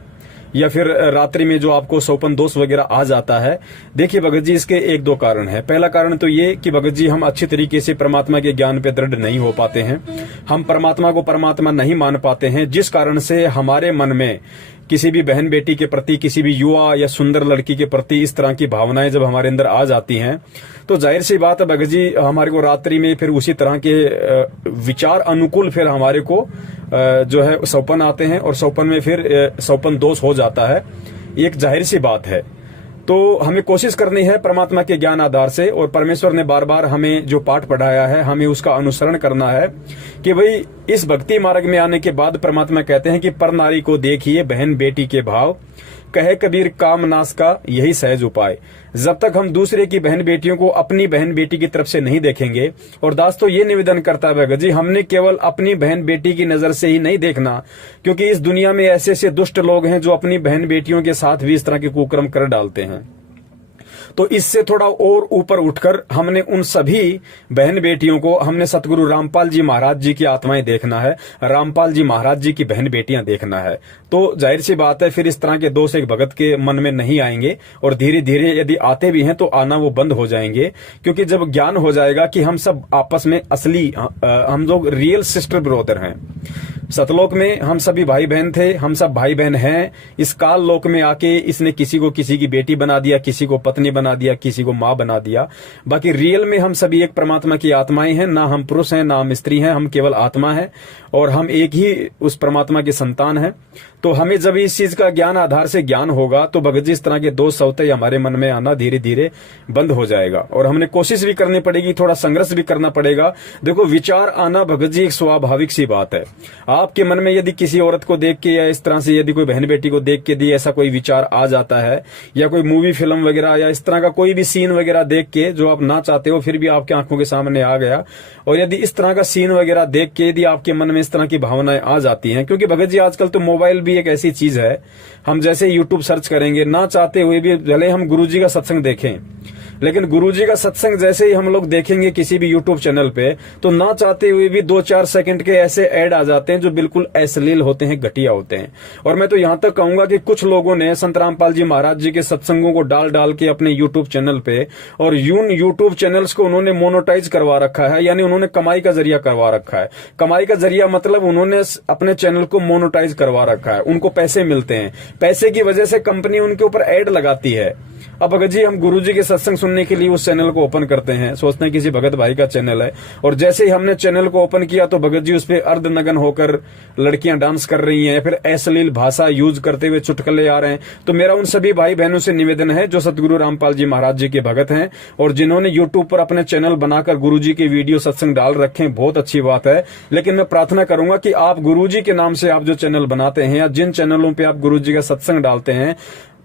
या फिर रात्रि में जो आपको सौपन दोष वगैरह आ जाता है, देखिए भगत जी इसके एक दो कारण है। पहला कारण तो ये कि भगत जी हम अच्छी तरीके से परमात्मा के ज्ञान पे दृढ़ नहीं हो पाते हैं, हम परमात्मा को परमात्मा नहीं मान पाते हैं, जिस कारण से हमारे मन में किसी भी बहन बेटी के प्रति, किसी भी युवा या सुंदर लड़की के प्रति इस तरह की भावनाएं जब हमारे अंदर आ जाती हैं, तो जाहिर सी बात है भगत जी हमारे को रात्रि में फिर उसी तरह के विचार अनुकूल फिर हमारे को जो है सौपन आते हैं और सौपन में फिर सौपन दोष हो जाता है। एक जाहिर सी बात है। तो हमें कोशिश करनी है परमात्मा के ज्ञान आधार से, और परमेश्वर ने बार बार हमें जो पाठ पढ़ाया है हमें उसका अनुसरण करना है कि भाई इस भक्ति मार्ग में आने के बाद परमात्मा कहते हैं कि पर नारी को देखिए बहन बेटी के भाव, कहे कबीर काम नाश का यही सहज उपाय। जब तक हम दूसरे की बहन बेटियों को अपनी बहन बेटी की तरफ से नहीं देखेंगे, और दास तो ये निवेदन करता है भगत जी, हमने केवल अपनी बहन बेटी की नजर से ही नहीं देखना, क्योंकि इस दुनिया में ऐसे ऐसे दुष्ट लोग हैं जो अपनी बहन बेटियों के साथ भी इस तरह के कुकर्म कर डालते हैं। तो इससे थोड़ा और ऊपर उठकर हमने उन सभी बहन बेटियों को, हमने सतगुरु रामपाल जी महाराज जी की आत्माएं देखना है, रामपाल जी महाराज जी की बहन बेटियां देखना है। तो जाहिर सी बात है फिर इस तरह के दोष एक भगत के मन में नहीं आएंगे, और धीरे धीरे यदि आते भी हैं तो आना वो बंद हो जाएंगे, क्योंकि जब ज्ञान हो जाएगा कि हम सब आपस में असली, हम लोग रियल सिस्टर ब्रदर हैं। सतलोक में हम सभी भाई बहन थे, हम सब भाई बहन हैं। इस काल लोक में आके इसने किसी को किसी की बेटी बना दिया, किसी को पत्नी बना दिया, किसी को माँ बना दिया। बाकी रियल में हम सभी एक परमात्मा की आत्माएं हैं, ना हम पुरुष हैं ना हम स्त्री हैं, हम केवल आत्मा है और हम एक ही उस परमात्मा के संतान हैं। तो हमें जब इस चीज का ज्ञान आधार से ज्ञान होगा तो भगत जी इस तरह के दोष सौते हमारे मन में आना धीरे धीरे बंद हो जाएगा, और हमने कोशिश भी करनी पड़ेगी, थोड़ा संघर्ष भी करना पड़ेगा। देखो विचार आना भगत जी एक स्वाभाविक सी बात है। आपके मन में यदि किसी औरत को देख के या इस तरह से यदि कोई बहन बेटी को देख के यदि ऐसा कोई विचार आ जाता है, या कोई मूवी फिल्म वगैरह या इस तरह का कोई भी सीन वगैरह देख के जो आप ना चाहते हो फिर भी आपके आंखों के सामने आ गया, और यदि इस तरह का सीन वगैरह देख के यदि आपके मन में इस तरह की भावनाएं आ जाती हैं, क्योंकि भगत जी आजकल तो मोबाइल भी एक ऐसी चीज है, हम जैसे यूट्यूब सर्च करेंगे ना चाहते हुए भी, भले हम गुरुजी का सत्संग देखें, लेकिन गुरुजी का सत्संग जैसे ही हम लोग देखेंगे किसी भी यूट्यूब चैनल पे, तो ना चाहते हुए भी 2-4 सेकंड के ऐसे ऐड आ जाते हैं जो बिल्कुल अश्लील होते हैं, घटिया होते हैं। और मैं तो यहां तक कहूंगा कि कुछ लोगों ने संत रामपाल जी महाराज जी के सत्संगों को डाल डाल के अपने यूट्यूब चैनल पे, और यूट्यूब चैनल्स को उन्होंने मोनेटाइज करवा रखा है, यानी उन्होंने कमाई का जरिया करवा रखा है। कमाई का जरिया मतलब उन्होंने अपने चैनल को मोनेटाइज करवा रखा है, उनको पैसे मिलते हैं, पैसे की वजह से कंपनी उनके ऊपर ऐड लगाती है। अब भगत जी हम गुरुजी के सत्संग सुनने के लिए उस चैनल को ओपन करते हैं, सोचते हैं किसी भगत भाई का चैनल है, और जैसे ही हमने चैनल को ओपन किया तो भगत जी उस पर अर्धनग्न होकर लड़कियां डांस कर रही हैं, फिर अश्लील भाषा यूज करते हुए चुटकुले आ रहे हैं। तो मेरा उन सभी भाई बहनों से निवेदन है जो सतगुरु रामपाल जी महाराज जी के भगत हैं और जिन्होंने यूट्यूब पर अपने चैनल बनाकर गुरुजी के वीडियो सत्संग डाल रखे हैं, बहुत अच्छी बात है, लेकिन मैं प्रार्थना करूंगा कि आप गुरुजी के नाम से आप जो चैनल बनाते हैं या जिन चैनलों पर आप गुरुजी का सत्संग डालते हैं,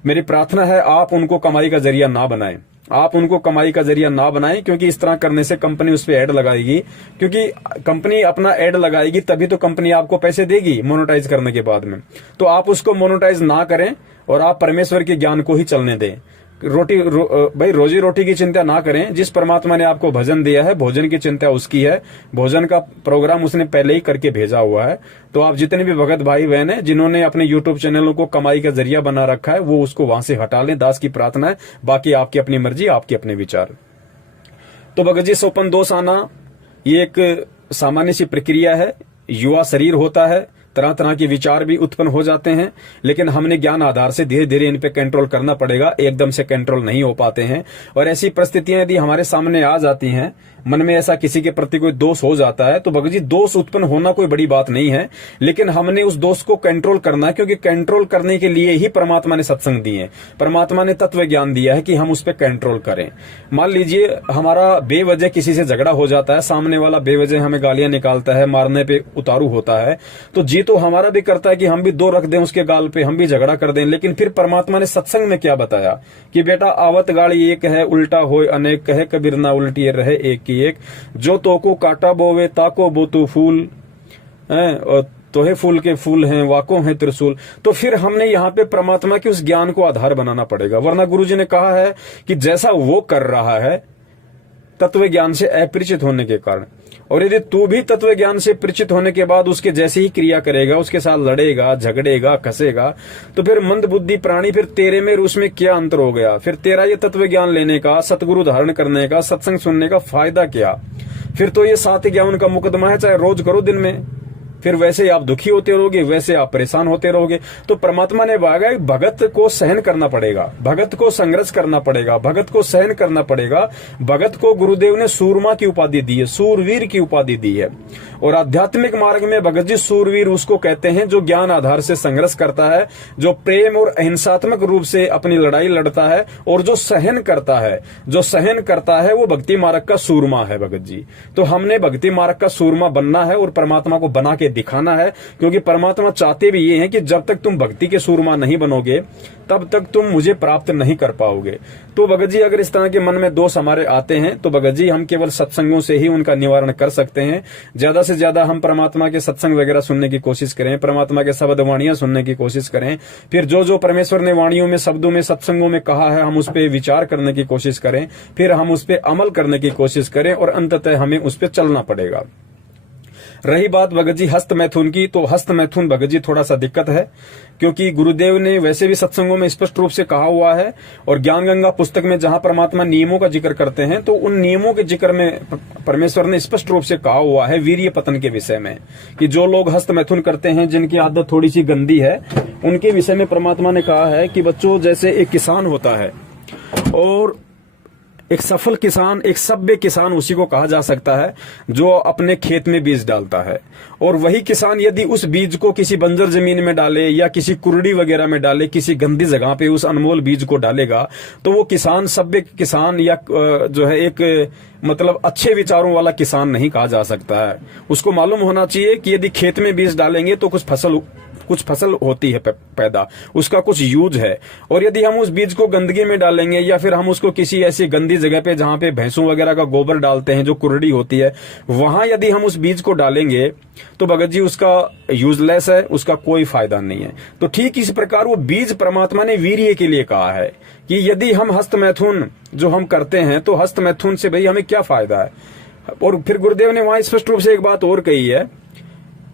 मेरी प्रार्थना है आप उनको कमाई का जरिया ना बनाएं। आप उनको कमाई का जरिया ना बनाएं, क्योंकि इस तरह करने से कंपनी उस पर ऐड लगाएगी, क्योंकि कंपनी अपना ऐड लगाएगी तभी तो कंपनी आपको पैसे देगी मोनेटाइज करने के बाद में। तो आप उसको मोनेटाइज ना करें और आप परमेश्वर के ज्ञान को ही चलने दें। भाई रोजी रोटी की चिंता ना करें, जिस परमात्मा ने आपको भजन दिया है भोजन की चिंता उसकी है, भोजन का प्रोग्राम उसने पहले ही करके भेजा हुआ है। तो आप जितने भी भगत भाई बहन हैं जिन्होंने अपने यूट्यूब चैनलों को कमाई का जरिया बना रखा है, वो उसको वहां से हटा लें, दास की प्रार्थना है। बाकी आपकी अपनी मर्जी, आपके अपने विचार। तो भगत जी सोपन दोष आना ये एक सामान्य सी प्रक्रिया है, युवा शरीर होता है, तरह तरह के विचार भी उत्पन्न हो जाते हैं, लेकिन हमने ज्ञान आधार से धीरे धीरे इन पे कंट्रोल करना पड़ेगा, एकदम से कंट्रोल नहीं हो पाते हैं। और ऐसी परिस्थितियां यदि हमारे सामने आ जाती हैं, मन में ऐसा किसी के प्रति कोई दोष हो जाता है, तो भगत जी दोष उत्पन्न होना कोई बड़ी बात नहीं है, लेकिन हमने उस दोष को कंट्रोल करना है, क्योंकि कंट्रोल करने के लिए ही परमात्मा ने सत्संग दिए, परमात्मा ने तत्व ज्ञान दिया है कि हम उस पर कंट्रोल करें। मान लीजिए हमारा बेवजह किसी से झगड़ा हो जाता है, सामने वाला बेवजह हमें गालियां निकालता है, मारने पे उतारू होता है, तो जी तो हमारा भी करता है कि हम भी 2 रख दें उसके गाल पे, हम भी झगड़ा कर दें। लेकिन फिर परमात्मा ने सत्संग में क्या बताया कि बेटा आवत गाड़ी एक है, उल्टा होए अनेक, कहे कबीर ना उल्टी रहे एक की एक, जो तो को काटा बोवे ताको बोतु फूल है, और तोहे फूल के फूल हैं, वाको हैं त्रिशूल। तो फिर हमने यहाँ पे परमात्मा के उस ज्ञान को आधार बनाना पड़ेगा, वरना गुरुजी ने कहा है कि जैसा वो कर रहा है तत्व ज्ञान से अपरिचित होने के कारण, और यदि तू भी तत्व ज्ञान से परिचित होने के बाद उसके जैसे ही क्रिया करेगा, उसके साथ लड़ेगा, झगड़ेगा, कसेगा, तो फिर मंद बुद्धि प्राणी, फिर तेरे में उसमें क्या अंतर हो गया? फिर तेरा ये तत्व ज्ञान लेने का, सतगुरु धारण करने का, सत्संग सुनने का फायदा क्या? फिर तो ये 7 ज्ञान का मुकदमा है, चाहे रोज करो दिन में, फिर वैसे ही आप दुखी होते रहोगे, वैसे आप परेशान होते रहोगे। तो परमात्मा ने भागा भगत को सहन करना पड़ेगा, भगत को संघर्ष करना पड़ेगा, भगत को सहन करना पड़ेगा। भगत को गुरुदेव ने सूरमा की उपाधि दी है, सूरवीर की उपाधि दी है। और आध्यात्मिक मार्ग में भगत जी सूरवीर उसको कहते हैं जो ज्ञान आधार से संघर्ष करता है, जो प्रेम और अहिंसात्मक रूप से अपनी लड़ाई लड़ता है, और जो सहन करता है, जो सहन करता है वो भक्ति मार्ग का सूरमा है भगत जी। तो हमने भक्ति मार्ग का सूरमा बनना है और परमात्मा को बना के दिखाना है, क्योंकि परमात्मा चाहते भी ये हैं कि जब तक तुम भक्ति के सूरमा नहीं बनोगे तब तक तुम मुझे प्राप्त नहीं कर पाओगे। तो भगत जी अगर इस तरह के मन में दोष हमारे आते हैं तो भगत जी हम केवल सत्संगों से ही उनका निवारण कर सकते हैं। ज्यादा से ज्यादा हम परमात्मा के सत्संग वगैरह सुनने की कोशिश करें, परमात्मा के शब्द वाणियां सुनने की कोशिश करें, फिर जो जो परमेश्वर ने वाणियों में, शब्दों में, सत्संगों में कहा है हम उस पर विचार करने की कोशिश करें, फिर हम उस पर अमल करने की कोशिश करें, और अंततः हमें उस पर चलना पड़ेगा। रही बात भगत जी हस्त मैथुन की, तो हस्त मैथुन भगत जी थोड़ा सा दिक्कत है, क्योंकि गुरुदेव ने वैसे भी सत्संगों में स्पष्ट रूप से कहा हुआ है, और ज्ञान गंगा पुस्तक में जहां परमात्मा नियमों का जिक्र करते हैं तो उन नियमों के जिक्र में परमेश्वर ने स्पष्ट रूप से कहा हुआ है वीर्य पतन के विषय में, कि जो लोग हस्त मैथुन करते हैं, जिनकी आदत थोड़ी सी गंदी है, उनके विषय में परमात्मा ने कहा है कि बच्चों जैसे एक किसान होता है, और एक सफल किसान, एक सभ्य किसान उसी को कहा जा सकता है जो अपने खेत में बीज डालता है। और वही किसान यदि उस बीज को किसी बंजर जमीन में डाले या किसी कुरड़ी वगैरह में डाले, किसी गंदी जगह पे उस अनमोल बीज को डालेगा, तो वो किसान सभ्य किसान या जो है एक मतलब अच्छे विचारों वाला किसान नहीं कहा जा सकता है। उसको मालूम होना चाहिए कि यदि खेत में बीज डालेंगे तो कुछ फसल कुछ फसल होती है पैदा, उसका कुछ यूज है। और यदि हम उस बीज को गंदगी में डालेंगे या फिर हम उसको किसी ऐसी गंदी जगह पे जहां पे भैंसों वगैरह का गोबर डालते हैं, जो कुरड़ी होती है, वहां यदि हम उस बीज को डालेंगे तो भगत जी उसका यूजलेस है, उसका कोई फायदा नहीं है। तो ठीक इस प्रकार वो बीज परमात्मा ने वीर्य के लिए कहा है कि यदि हम हस्त मैथुन जो हम करते हैं तो हस्त मैथुन से भाई हमें क्या फायदा है। और फिर गुरुदेव ने वहां स्पष्ट रूप से एक बात और कही है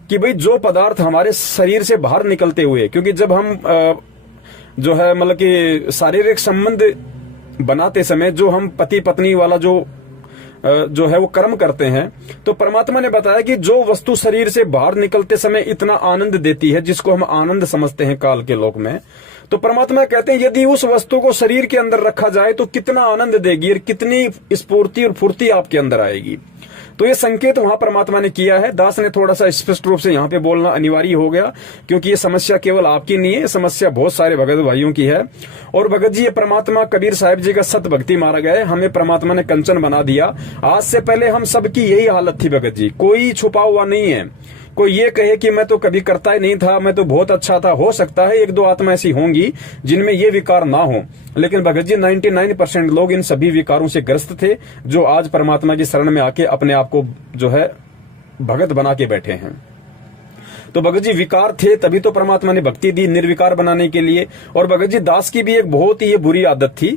कि भाई जो पदार्थ हमारे शरीर से बाहर निकलते हुए, क्योंकि जब हम जो है मतलब कि शारीरिक संबंध बनाते समय जो हम पति पत्नी वाला जो है वो कर्म करते हैं, तो परमात्मा ने बताया कि जो वस्तु शरीर से बाहर निकलते समय इतना आनंद देती है, जिसको हम आनंद समझते हैं काल के लोक में, तो परमात्मा कहते हैं यदि उस वस्तु को शरीर के अंदर रखा जाए तो कितना आनंद देगी और कितनी स्फूर्ति और फुर्ती आपके अंदर आएगी। तो ये संकेत वहां परमात्मा ने किया है। दास ने थोड़ा सा स्पष्ट रूप से यहाँ पे बोलना अनिवार्य हो गया, क्योंकि ये समस्या केवल आपकी नहीं है, समस्या बहुत सारे भगत भाइयों की है। और भगत जी, ये परमात्मा कबीर साहिब जी का सत भक्ति मारा गया, हमें परमात्मा ने कंचन बना दिया। आज से पहले हम सबकी यही हालत थी भगत जी, कोई छुपा हुआ नहीं है। कोई ये कहे कि मैं तो कभी करता ही नहीं था, मैं तो बहुत अच्छा था, हो सकता है एक दो आत्मा ऐसी होंगी जिनमें ये विकार ना हो, लेकिन भगत जी 99% लोग इन सभी विकारों से ग्रस्त थे, जो आज परमात्मा की शरण में आके अपने आप को जो है भगत बना के बैठे हैं। तो भगत जी विकार थे, तभी तो परमात्मा ने भक्ति दी निर्विकार बनाने के लिए। और भगत जी दास की भी एक बहुत ही बुरी आदत थी,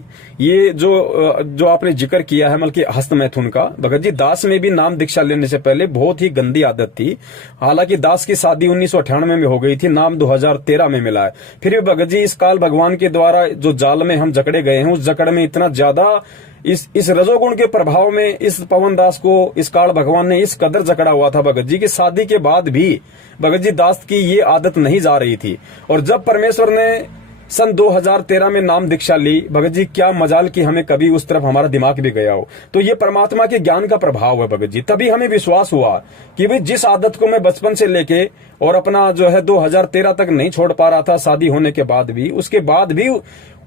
ये जो आपने जिक्र किया है मतलब हस्त मैथुन का। भगत जी दास में भी नाम दीक्षा लेने से पहले बहुत ही गंदी आदत थी। हालांकि दास की शादी 1998 में हो गई थी, नाम 2013 में मिला है। फिर भी भगत जी इस काल भगवान के द्वारा जो जाल में हम जकड़े गए हैं, उस जकड़ में इतना ज्यादा इस रजोगुण के प्रभाव में इस पवन दास को इस काल भगवान ने इस कदर जकड़ा हुआ था भगत जी की शादी के बाद भी भगत जी दास की ये आदत नहीं जा रही थी। और जब परमेश्वर ने सन 2013 में नाम दीक्षा ली, भगत जी क्या मजाल कि हमें कभी उस तरफ हमारा दिमाग भी गया हो। तो ये परमात्मा के ज्ञान का प्रभाव है भगत जी। तभी हमें विश्वास हुआ कि भाई जिस आदत को मैं बचपन से लेके और अपना जो है 2013 तक नहीं छोड़ पा रहा था, शादी होने के बाद भी, उसके बाद भी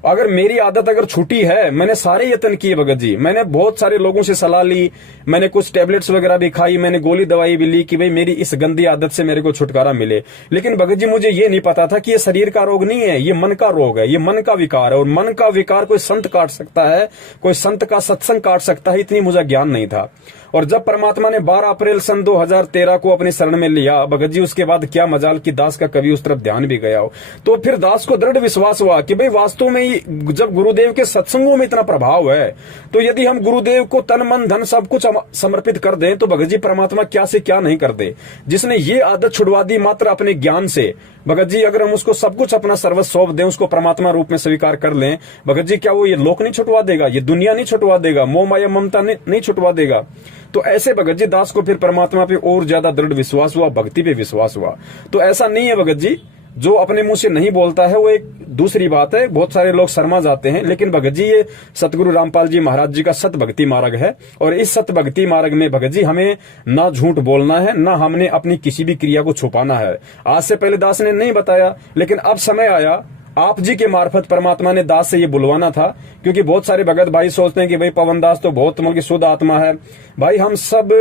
अगर मेरी आदत अगर छूटी है, मैंने सारे यत्न किए भगत जी, मैंने बहुत सारे लोगों से सलाह ली, मैंने कुछ टेबलेट्स वगैरह भी खाई, मैंने गोली दवाई भी ली कि भाई मेरी इस गंदी आदत से मेरे को छुटकारा मिले। लेकिन भगत जी मुझे ये नहीं पता था कि ये शरीर का रोग नहीं है, ये मन का रोग है, ये मन का विकार है। और मन का विकार कोई संत काट सकता है, कोई संत का सत्संग काट सकता है, इतनी मुझे ज्ञान नहीं था। और जब परमात्मा ने 12 अप्रैल सन 2013 को अपनी शरण में लिया भगत जी, उसके बाद क्या मजाल कि दास का कभी उस तरफ ध्यान भी गया हो। तो फिर दास को दृढ़ विश्वास हुआ कि भाई वास्तव में जब गुरुदेव के सत्संगों में इतना प्रभाव है, तो यदि हम गुरुदेव को तन मन धन सब कुछ समर्पित कर दें तो भगत जी परमात्मा क्या से क्या नहीं कर दे। जिसने ये आदत छुड़वा दी मात्र अपने ज्ञान से, भगत जी अगर हम उसको सब कुछ अपना सर्वस्व सौंप दें, उसको परमात्मा रूप में स्वीकार कर लें, भगत जी क्या वो ये लोक नहीं छुटवा देगा, ये दुनिया नहीं छुटवा देगा, मोह माया ममता नहीं छुटवा देगा। तो ऐसे भगत जी दास को फिर परमात्मा पे और ज्यादा दृढ़ विश्वास हुआ, भक्ति पे विश्वास हुआ। तो ऐसा नहीं है भगत जी, जो अपने मुंह से नहीं बोलता है वो एक दूसरी बात है, बहुत सारे लोग शर्मा जाते हैं। लेकिन भगत जी ये सतगुरु रामपाल जी महाराज जी का सत भक्ति मार्ग है, और इस सत भक्ति मार्ग में भगत जी हमें ना झूठ बोलना है, ना हमने अपनी किसी भी क्रिया को छुपाना है। आज से पहले दास ने नहीं बताया, लेकिन अब समय आया, आप जी के मार्फत परमात्मा ने दास से ये बुलवाना था। क्योंकि बहुत सारे भगत भाई सोचते हैं कि भाई पवन दास तो बहुत मतलब शुद्ध आत्मा है। भाई हम सब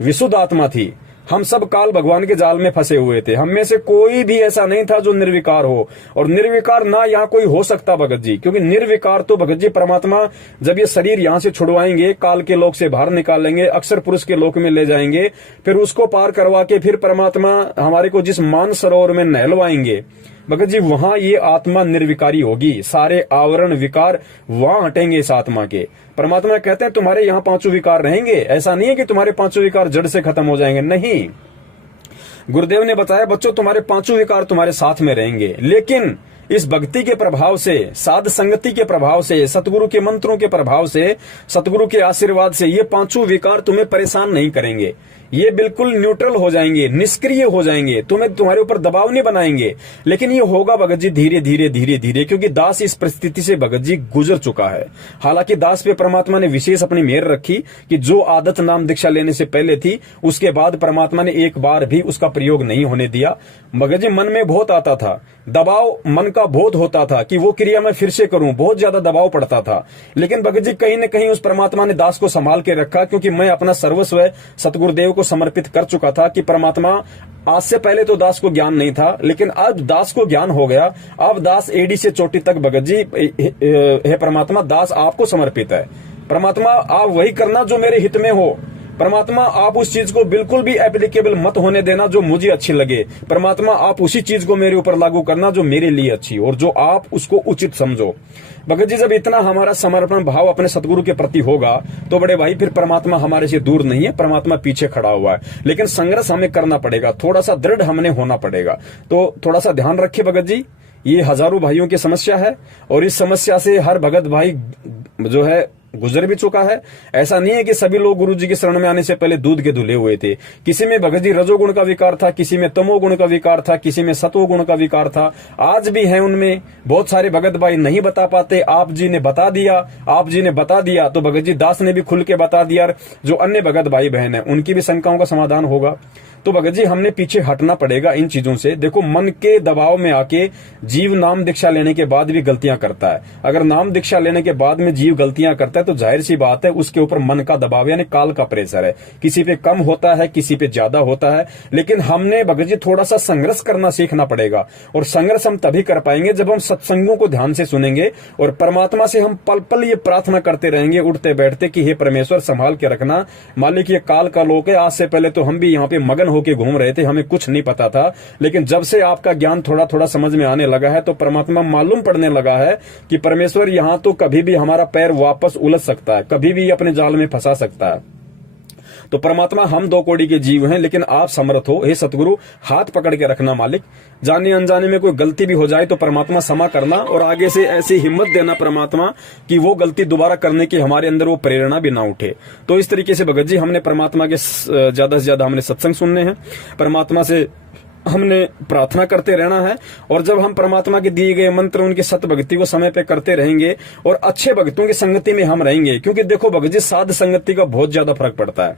विशुद्ध आत्मा थी, हम सब काल भगवान के जाल में फंसे हुए थे। हम में से कोई भी ऐसा नहीं था जो निर्विकार हो, और निर्विकार ना यहाँ कोई हो सकता भगत जी, क्योंकि निर्विकार तो भगत जी परमात्मा जब ये शरीर यहाँ से छुड़वाएंगे, काल के लोक से बाहर निकालेंगे, अक्षर पुरुष के लोक में ले जाएंगे, फिर उसको पार करवा के फिर परमात्मा हमारे को जिस मान सरोवर में नहलवाएंगे भगत जी, वहां ये आत्मा निर्विकारी होगी। सारे आवरण विकार वहां हटेंगे इस आत्मा के। परमात्मा कहते हैं तुम्हारे यहाँ 5 विकार रहेंगे, ऐसा नहीं है कि तुम्हारे 5 विकार जड़ से खत्म हो जाएंगे, नहीं। गुरुदेव ने बताया बच्चों तुम्हारे 5 विकार तुम्हारे साथ में रहेंगे, लेकिन इस भक्ति के प्रभाव से, साध संगति के प्रभाव से, सतगुरु के मंत्रों के प्रभाव से, सतगुरु के आशीर्वाद से ये 5 विकार तुम्हें परेशान नहीं करेंगे। ये बिल्कुल न्यूट्रल हो जाएंगे, निष्क्रिय हो जाएंगे, तुम्हारे ऊपर दबाव नहीं बनाएंगे। लेकिन ये होगा भगत जी धीरे धीरे धीरे धीरे, क्योंकि दास इस परिस्थिति से भगत जी गुजर चुका है। हालांकि दास पे परमात्मा ने विशेष अपनी मेहर रखी कि जो आदत नाम दीक्षा लेने से पहले थी, उसके बाद परमात्मा ने एक बार भी उसका प्रयोग नहीं होने दिया। भगत जी मन में बहुत आता था दबाव मन का बहुत होता था कि वो क्रिया मैं फिर से करूं, बहुत ज्यादा दबाव पड़ता था। लेकिन भगत जी कहीं न कहीं उस परमात्मा ने दास को संभाल के रखा, क्योंकि मैं अपना सर्वस्व सतगुरुदेव को समर्पित कर चुका था कि परमात्मा, आज से पहले तो दास को ज्ञान नहीं था, लेकिन अब दास को ज्ञान हो गया। अब दास एडी से चोटी तक भगत जी, हे परमात्मा, दास आपको समर्पित है। परमात्मा आप वही करना जो मेरे हित में हो। परमात्मा आप उस चीज को बिल्कुल भी एप्लीकेबल मत होने देना जो मुझे अच्छी लगे। परमात्मा आप उसी चीज को मेरे ऊपर लागू करना जो मेरे लिए अच्छी और जो आप उसको उचित समझो। भगत जी जब इतना हमारा समर्पण भाव अपने सतगुरु के प्रति होगा तो बड़े भाई फिर परमात्मा हमारे से दूर नहीं है, परमात्मा पीछे खड़ा हुआ है। लेकिन संघर्ष हमें करना पड़ेगा, थोड़ा सा दृढ़ हमने होना पड़ेगा। तो थोड़ा सा ध्यान रखिए भगत जी, ये हजारों भाइयों की समस्या है और इस समस्या से हर भगत भाई जो है गुजर भी चुका है। ऐसा नहीं है कि सभी लोग गुरु जी की शरण में आने से पहले दूध के धुले हुए थे। किसी में भगत जी रजोगुण का विकार था, किसी में तमोगुण का विकार था, किसी में सतोगुण का विकार था। आज भी है उनमें। बहुत सारे भगत भाई नहीं बता पाते, आप जी ने बता दिया। आप जी ने बता दिया तो भगत जी दास ने भी खुल के बता दिया। जो अन्य भगत भाई बहन है उनकी भी शंकाओं का समाधान होगा। तो भगत जी हमने पीछे हटना पड़ेगा इन चीजों से। देखो, मन के दबाव में आके जीव नाम दीक्षा लेने के बाद भी गलतियां करता है। अगर नाम दीक्षा लेने के बाद में जीव गलतियां करता है तो जाहिर सी बात है उसके ऊपर मन का दबाव यानी काल का प्रेशर है। किसी पे कम होता है, किसी पे ज्यादा होता है। लेकिन हमने भगत जी थोड़ा सा संघर्ष करना सीखना पड़ेगा और संघर्ष हम तभी कर पाएंगे जब हम सत्संगों को ध्यान से सुनेंगे और परमात्मा से हम पल पल ये प्रार्थना करते रहेंगे उठते बैठते कि हे परमेश्वर संभाल के रखना। मालिक ये काल का लोक है। आज से पहले तो हम भी यहाँ पे मगन होके घूम रहे थे, हमें कुछ नहीं पता था। लेकिन जब से आपका ज्ञान थोड़ा थोड़ा समझ में आने लगा है तो परमात्मा मालूम पड़ने लगा है कि परमेश्वर यहाँ तो कभी भी हमारा पैर वापस उलझ सकता है, कभी भी अपने जाल में फंसा सकता है। तो परमात्मा हम दो कोड़ी के जीव हैं, लेकिन आप समर्थ हो। हे सतगुरु हाथ पकड़ के रखना मालिक। जाने अनजाने में कोई गलती भी हो जाए तो परमात्मा क्षमा करना और आगे से ऐसी हिम्मत देना परमात्मा कि वो गलती दोबारा करने की हमारे अंदर वो प्रेरणा भी ना उठे। तो इस तरीके से भगत जी हमने परमात्मा के ज्यादा से ज्यादा हमने सत्संग सुनने हैं, परमात्मा से हमने प्रार्थना करते रहना है। और जब हम परमात्मा के दिए गए मंत्र उनकी सत भक्ति को समय पे करते रहेंगे और अच्छे भक्तों की संगति में हम रहेंगे, क्योंकि देखो भगत जी साध संगति का बहुत ज्यादा फर्क पड़ता है।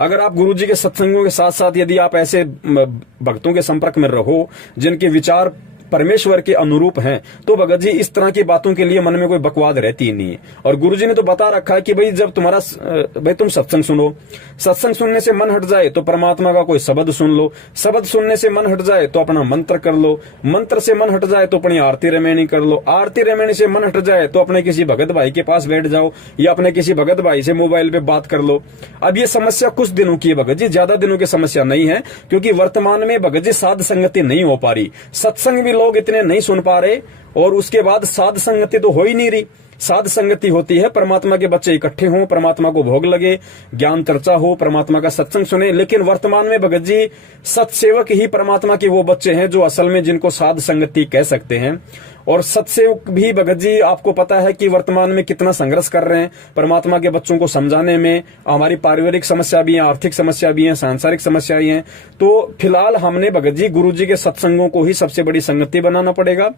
अगर आप गुरु जी के सत्संगों के साथ साथ यदि आप ऐसे भक्तों के संपर्क में रहो जिनके विचार परमेश्वर के अनुरूप हैं तो भगत जी इस तरह की बातों के लिए मन में कोई बकवाद रहती ही नहीं है। और गुरुजी ने तो बता रखा है कि भाई जब तुम सत्संग सुनो, सत्संग सुनने से मन हट जाए तो परमात्मा का कोई शब्द सुन लो, शब्द सुनने से मन हट जाए तो अपना मंत्र कर लो, मंत्र से मन हट जाए तो अपनी आरती रमैनी कर लो, आरती रमैनी से मन हट जाए तो अपने किसी भगत भाई के पास बैठ जाओ या अपने किसी भगत भाई से मोबाइल पे बात कर लो। अब ये समस्या कुछ दिनों की है भगत जी, ज्यादा दिनों की समस्या नहीं है, क्योंकि वर्तमान में भगत जी साध संगति नहीं हो पा रही, सत्संग भी लोग इतने नहीं सुन पा रहे और उसके बाद साध संगति तो हो ही नहीं रही। साध संगति होती है परमात्मा के बच्चे इकट्ठे हों, परमात्मा को भोग लगे, ज्ञान चर्चा हो, परमात्मा का सत्संग सुने। लेकिन वर्तमान में भगत जी सत्सेवक ही परमात्मा के वो बच्चे हैं जो असल में जिनको साध संगति कह सकते हैं। और सत्सेवक भी भगत जी आपको पता है कि वर्तमान में कितना संघर्ष कर रहे हैं परमात्मा के बच्चों को समझाने में। हमारी पारिवारिक समस्या भी है, आर्थिक समस्या भी है, सांसारिक समस्याएं हैं। तो फिलहाल हमने भगत जी गुरु जी के सत्संगों को ही सबसे बड़ी संगति बनाना पड़ेगा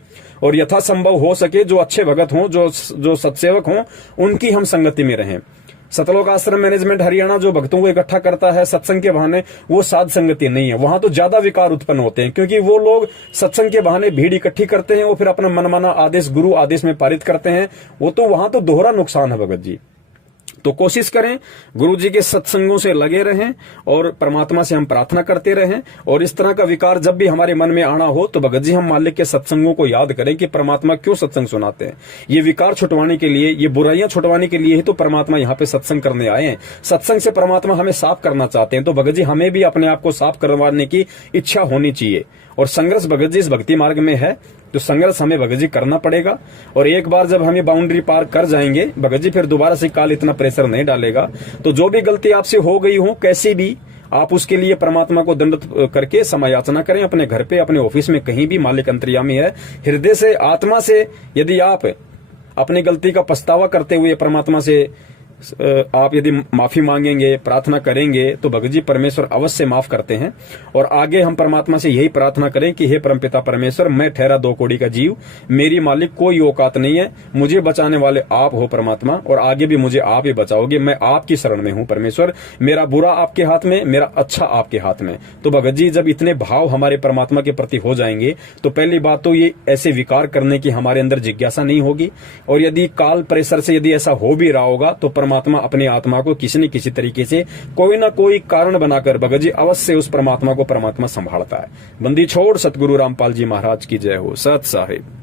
और यथासंभव हो सके जो अच्छे भगत हों, जो सत्सेवक हों, उनकी हम संगति में रहें। सतलोक आश्रम मैनेजमेंट हरियाणा जो भक्तों को इकट्ठा करता है सत्संग के बहाने, वो साध संगति नहीं है। वहां तो ज्यादा विकार उत्पन्न होते हैं, क्योंकि वो लोग सत्संग के बहाने भीड़ इकट्ठी करते हैं, वो फिर अपना मनमाना आदेश गुरु आदेश में पारित करते हैं। वो तो वहां तो दोहरा नुकसान है भगत जी। तो कोशिश करें गुरु जी के सत्संगों से लगे रहें और परमात्मा से हम प्रार्थना करते रहें। और इस तरह का विकार जब भी हमारे मन में आना हो तो भगत जी हम मालिक के सत्संगों को याद करें कि परमात्मा क्यों सत्संग सुनाते हैं। ये विकार छुटवाने के लिए, ये बुराइयां छुटवाने के लिए ही तो परमात्मा यहाँ पे सत्संग करने आए हैं। सत्संग से परमात्मा हमें साफ करना चाहते हैं। तो भगत जी हमें भी अपने आप को साफ करवाने की इच्छा होनी चाहिए। और संघर्ष भगत जी इस भक्ति मार्ग में है तो संघर्ष हमें भगत जी करना पड़ेगा। और एक बार जब हम ये बाउंड्री पार कर जाएंगे भगत जी फिर दोबारा से काल इतना प्रेशर नहीं डालेगा। तो जो भी गलती आपसे हो गई हो कैसी भी, आप उसके लिए परमात्मा को दंडित करके समय याचना करें। अपने घर पे, अपने ऑफिस में, कहीं भी मालिक अंतर्यामी है। हृदय से, आत्मा से यदि आप अपनी गलती का पछतावा करते हुए परमात्मा से आप यदि माफी मांगेंगे, प्रार्थना करेंगे तो भगत जी परमेश्वर अवश्य माफ करते हैं। और आगे हम परमात्मा से यही प्रार्थना करें कि हे परमपिता परमेश्वर, मैं ठहरा 2 कौड़ी का जीव, मेरी मालिक कोई औकात नहीं है, मुझे बचाने वाले आप हो परमात्मा, और आगे भी मुझे आप ही बचाओगे। मैं आपकी शरण में हूं परमेश्वर, मेरा बुरा आपके हाथ में, मेरा अच्छा आपके हाथ में। तो भगत जी जब इतने भाव हमारे परमात्मा के प्रति हो जाएंगे तो पहली बात तो ये ऐसे विकार करने की हमारे अंदर जिज्ञासा नहीं होगी। और यदि काल प्रेशर से यदि ऐसा हो भी रहा होगा तो परमात्मा अपनी आत्मा को किसी न किसी तरीके से कोई ना कोई कारण बनाकर भगत जी अवश्य उस परमात्मा को परमात्मा संभालता है। बंदी छोड़ सतगुरु रामपाल जी महाराज की जय हो। सत साहिब।